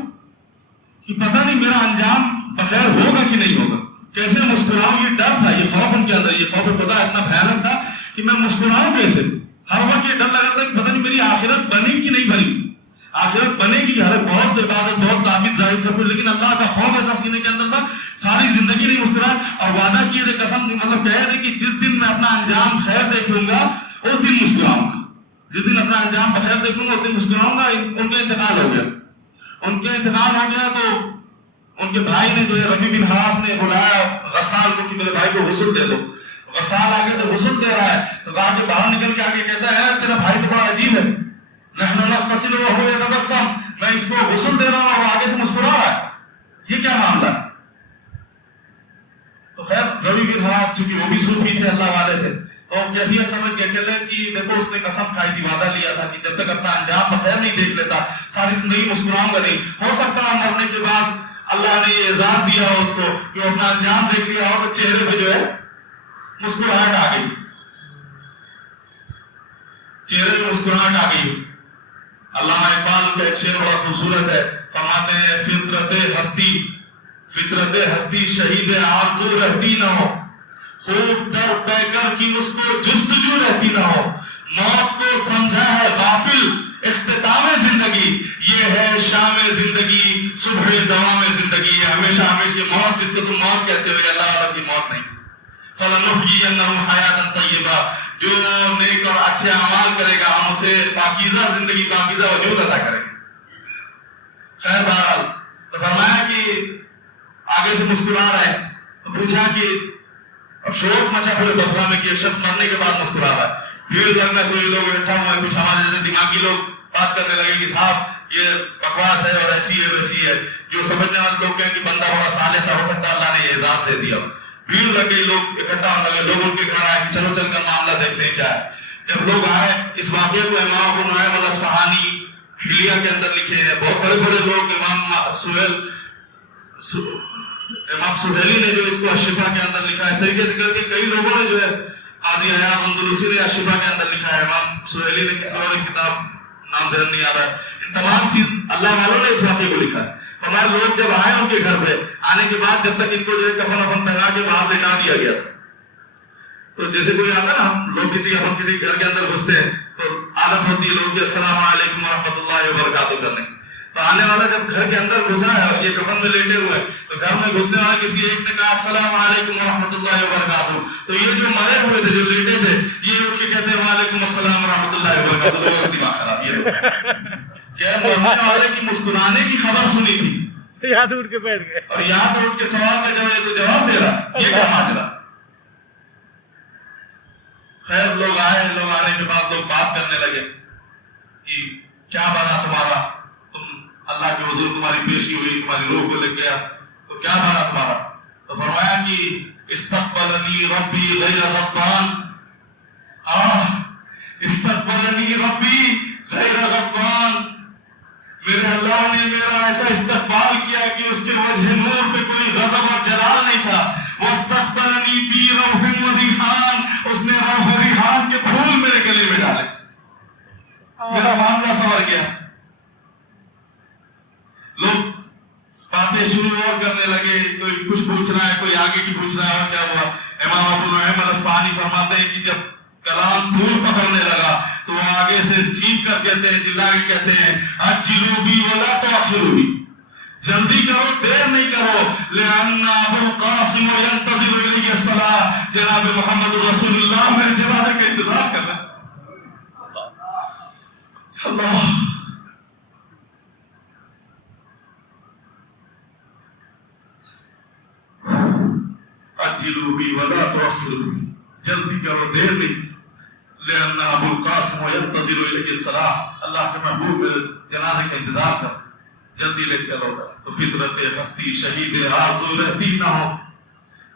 کہ پتہ نہیں میرا انجام بخیر ہوگا کہ نہیں ہوگا، کیسے مسکراؤں، یہ ڈر تھا، یہ خوف ان کے اندر، یہ خوف خدا اتنا بھیانک تھا کہ میں مسکراؤں کیسے. ہر وقت یہ ڈر لگا تھا کہ پتہ نہیں میری آخرت بنے کہ نہیں بنی، آخرت بنے گی. ہر بہت عبادت، بہت عابد، زاہد سب کچھ، لیکن اللہ کا خوف ایسا سینے کے اندر تھا. ساری زندگی نہیں مسکرائے اور وعدہ کیے تھے، قسم مطلب کہہ رہے کہ جس دن میں اپنا انجام خیر دیکھ لوں گا اس دن مسکراؤں گا، جس دن اپنا انجام بخیر دیکھ لوں گا اس دن مسکراؤں گا. ان کا انتقال ہو گیا. ان کے انتقال ہو گیا تو ان کے بھائی نے جو ہے ربیع بن حراس نے بلایا غسال کو کہ میرے بھائی کو غسل دے دو. غسال آگے سے غسل دے رہا ہے تو کہا کہ باہر نکل کے آگے کہتا ہے تیرا بھائی تو بڑا عجیب ہے، نحن نغتسل وهو يتبسم، میں اس کو غسل دے رہا ہوں اور وہ آگے سے مسکرا رہا ہے، یہ کیا معاملہ ہے؟ تو خیر ربیع بن حراس چونکہ وہ بھی صوفی تھے، اللہ والے تھے، تو کیفیت سمجھ کے کہتے ہیں کہ دیکھو اس نے قسم کھائی تھی، وعدہ لیا تھا کہ جب تک اپنا انجام بخیر نہیں دیکھ لیتا ساری زندگی مسکراؤں گا نہیں. ہو سکتا ہے مرنے کے بعد اللہ نے یہ اعزاز دیا ہو اس کو کہ وہ اپنا انجام دیکھ لیا ہو تو چہرے پہ جو ہے مسکراہٹ آ گئی، چہرے پہ مسکراہٹ آ گئی. علامہ اقبال کا ایک شعر بڑا خوبصورت ہے، فرماتے ہیں فطرت ہستی شہید آرزو رہتی نہ ہو، خوب در پے کر کی اس کو جستجو رہتی نہ ہو، موت کو سمجھا ہے غافل اختتام زندگی، یہ ہے شام زندگی صبح دوام زندگی. یہ ہمیشہ ہمیشہ موت جس کو تم موت کہتے ہو یہ اللہ تعالیٰ کی موت نہیں. فَلَنُحْيِيَنَّهُ حَيَاةً طَيِّبَةً، جو نیک اور اچھے اعمال کرے گا ہم اسے پاکیزہ زندگی، پاکیزہ وجود عطا کریں گے. خیر بہرحال تو فرمایا کہ آگے سے مسکرا رہے ہیں تو پوچھا کہ اب شوق مچا پورے بصرہ میں کہ ایک شخص مرنے کے بعد مسکرا رہا ہے. بھیڑ درمیان میں سوئی لوگ بیٹھا ہوا ہے، کچھ ہمارے جیسے دماغی لوگ بات کرنے لگے کہ صاحب یہ بکواس ہے اور ایسی ہے ویسی ہے. جو سمجھنے والے لوگ کہیں کہ بندہ بڑا صالح تھا، ہو سکتا ہے اللہ نے یہ اعزاز دے دیا. بھیڑ لگ گئی، لوگ اکٹھا ہونے لگے، لوگ ان کے گھر آئے کہ چلو چل کر معاملہ دیکھتے ہیں کیا ہے. جب لوگ آئے اس واقعے کو امام ابو نعیم الاصفہانی حلیہ کے اندر لکھے ہیں، بہت بڑے بڑے لوگ، امام سہیلی نے جو اس کو الشفا کے اندر لکھا ہے، اس طریقے سے کر کے کئی لوگوں نے جو ہے، قاضی عیاض اندلسی نے الشفا کے اندر لکھا ہے، امام سہیلی نے کسی اور کتاب نام ذہن نہیں آ رہا ہے. ان تمام چیز اللہ والوں نے اس واقعے کو لکھا ہے. ہمارے لوگ جب آئے ان کے گھر پہ، آنے کے بعد جب تک ان کو جو ہے کفن افن پہنا کے باہر لٹا دیا گیا تھا. تو جیسے کوئی آتا نا، ہم لوگ کسی گھر کے اندر گھستے ہیں تو عادت ہوتی ہے لوگ کہ السلام علیکم ورحمۃ اللہ وبرکاتہ کرنے. تو آنے والا جب گھر کے اندر گھسا ہے اور یہ کفن میں لیٹے ہوئے تو گھر میں گھسنے والے کسی ایک نے کہا السلام علیکم ورحمۃ اللہ وبرکاتہ، تو یہ جو مرے ہوئے تھے، جو لیٹے تھے، یہ اٹھ کے کہتے ہیں وعلیکم السلام ورحمۃ اللہ وبرکاتہ. تو دماغ خراب، یہ کہ مرنے والے کی مسکرانے کی خبر سنی تھی، یاد اٹھ کے بیٹھ گئے اور یاد اٹھ کے سوال کا جواب دے رہا، یہ کیا ماجرا. خیر لوگ آئے، لوگ آنے کے بعد لوگ بات کرنے لگے کہ کیا بنا تمہارا، تم اللہ کے حضور تمہاری پیشی ہوئی، تمہاری روح کو لگ گیا تو کیا بنا تمہارا. تو فرمایا کہ استقبلنی ربی غیر غضبان، استقبلنی ربی غیر غضبان، میرے اللہ نے میرا ایسا استقبال کیا کہ اس کے وجہ نور پہ کوئی غضب اور جلال نہیں تھا. واستقبلنی بی روح و ریحان، اس نے روح و ریحان کے پھول میرے گلے میں ڈالے، میرا معاملہ سنور گیا. لوگ باتیں شروع اور کرنے لگے، کوئی کچھ پوچھ رہا ہے، کوئی آگے کی پوچھ رہا ہے کیا ہوا. امام ابو نعیم الاصفہانی فرماتے ہیں کہ جب کلام طول پکڑنے لگا تو وہ آگے سے چیخ کر کہتے ہیں، چلا کے کہتے ہیں عجلوا بی ولا تؤخروا بی، جلدی کرو دیر نہیں کرو، لأن ابو القاسم ينتظر الی الصلاۃ، جناب محمد رسول اللہ میرے جنازے کا انتظار کر رہے ہیں. اللہ عجلوا بی ولا تؤخروا بی، جلدی کرو دیر نہیں، لأن ابو القاسم ينتظر الی الصلاۃ، اللہ کے محبوب میرے جنازے کا انتظار کر، جلدی لے چلو. تو فطرت ہستی شہید آرزو رہتی نہ ہو،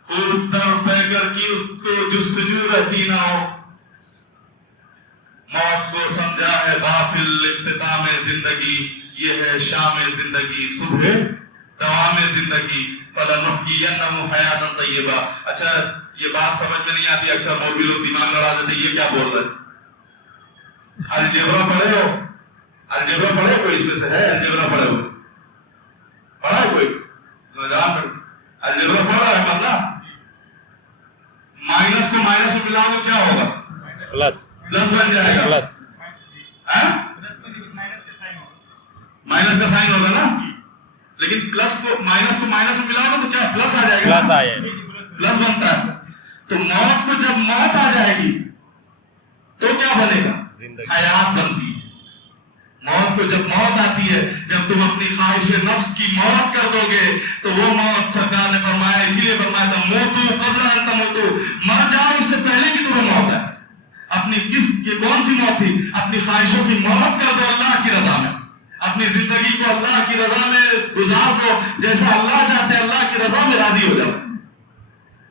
خوب تر پیکر کی اس کو جستجو رہتی نہ ہو، موت کو سمجھا ہے غافل اختتام زندگی، یہ ہے شام زندگی صبح دوام زندگی. فَلَنُحْيِيَنَّهُ حَيَاةً طَيِّبَةً. اچھا یہ بات سمجھ میں نہیں آتی، اکثر مولوی لوگ دماغ لڑا دیتے یہ کیا بول رہے ہیں. الجبرا پڑھے ہو؟ الجبرا پڑھے کوئی اس میں سے ہے؟ الجبرا پڑھے ہوئے پڑھا ہے کوئی؟ الجبرا پڑھ رہا ہے مرنا؟ مائنس کو مائنس میں ملاؤ تو کیا ہوگا؟ پلس بن جائے گا. پلس مائنس کا سائن ہوگا نا. لیکن پلس کو مائنس میں ملاؤ گے تو کیا پلس آ جائے گا؟ پلس آ جائے گا. پلس بنتا ہے. تو موت کو جب موت آ جائے گی تو کیا بنے گا؟ حیات بنتی ہے. موت کو جب موت آتی ہے، جب تم اپنی خواہش نفس کی موت کر دو گے تو وہ موت سرکار نے فرمایا، اسی لیے فرمایا تھا موتو قبل ان تموتو، مر جاؤ اس سے پہلے کہ تمہیں موت ہے. اپنی یہ کون سی موت تھی؟ اپنی خواہشوں کی موت کر دو اللہ کی رضا میں. اپنی زندگی کو اللہ کی رضا میں گزار دو، جیسا اللہ چاہتے ہیں اللہ کی رضا میں راضی ہو جاؤ.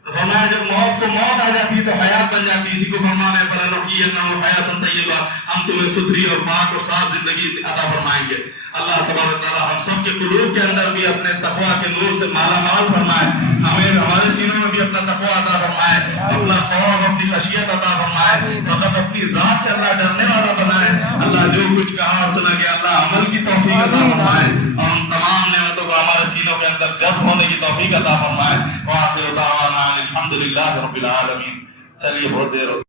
فرمایا جب موت کو موت آ جاتی ہے تو حیات بن جاتی ہے. اسی کو فرمانا ہے فَلَنُحْيِيَنَّهُ حَيَاةً طَيِّبَةً، ہم تمہیں ستھری اور پاک اور صاف زندگی عطا فرمائیں گے. اللہ تبارک و تعالیٰ ہم سب کے قلوب کے اندر بھی اپنے تقویٰ کے نور سے مالا مال فرمائے. ہمیں ہمارے سینوں میں بھی اپنا تقویٰ عطا فرمائے، اپنا خوف اپنی خشیت عطا فرمائے، فقط اپنی ذات سے اللہ ڈرنے والا بنائے. اللہ جو کچھ کہا اور سنا گیا اللہ عمل کی توفیق عطا فرمائے، اور ان تمام نعمتوں کو ہمارے سینوں کے اندر جذب ہونے کی توفیق عطا فرمائے. وآخر دعوانا الحمدللہ رب العالمین. چلیے بہت دیر ہو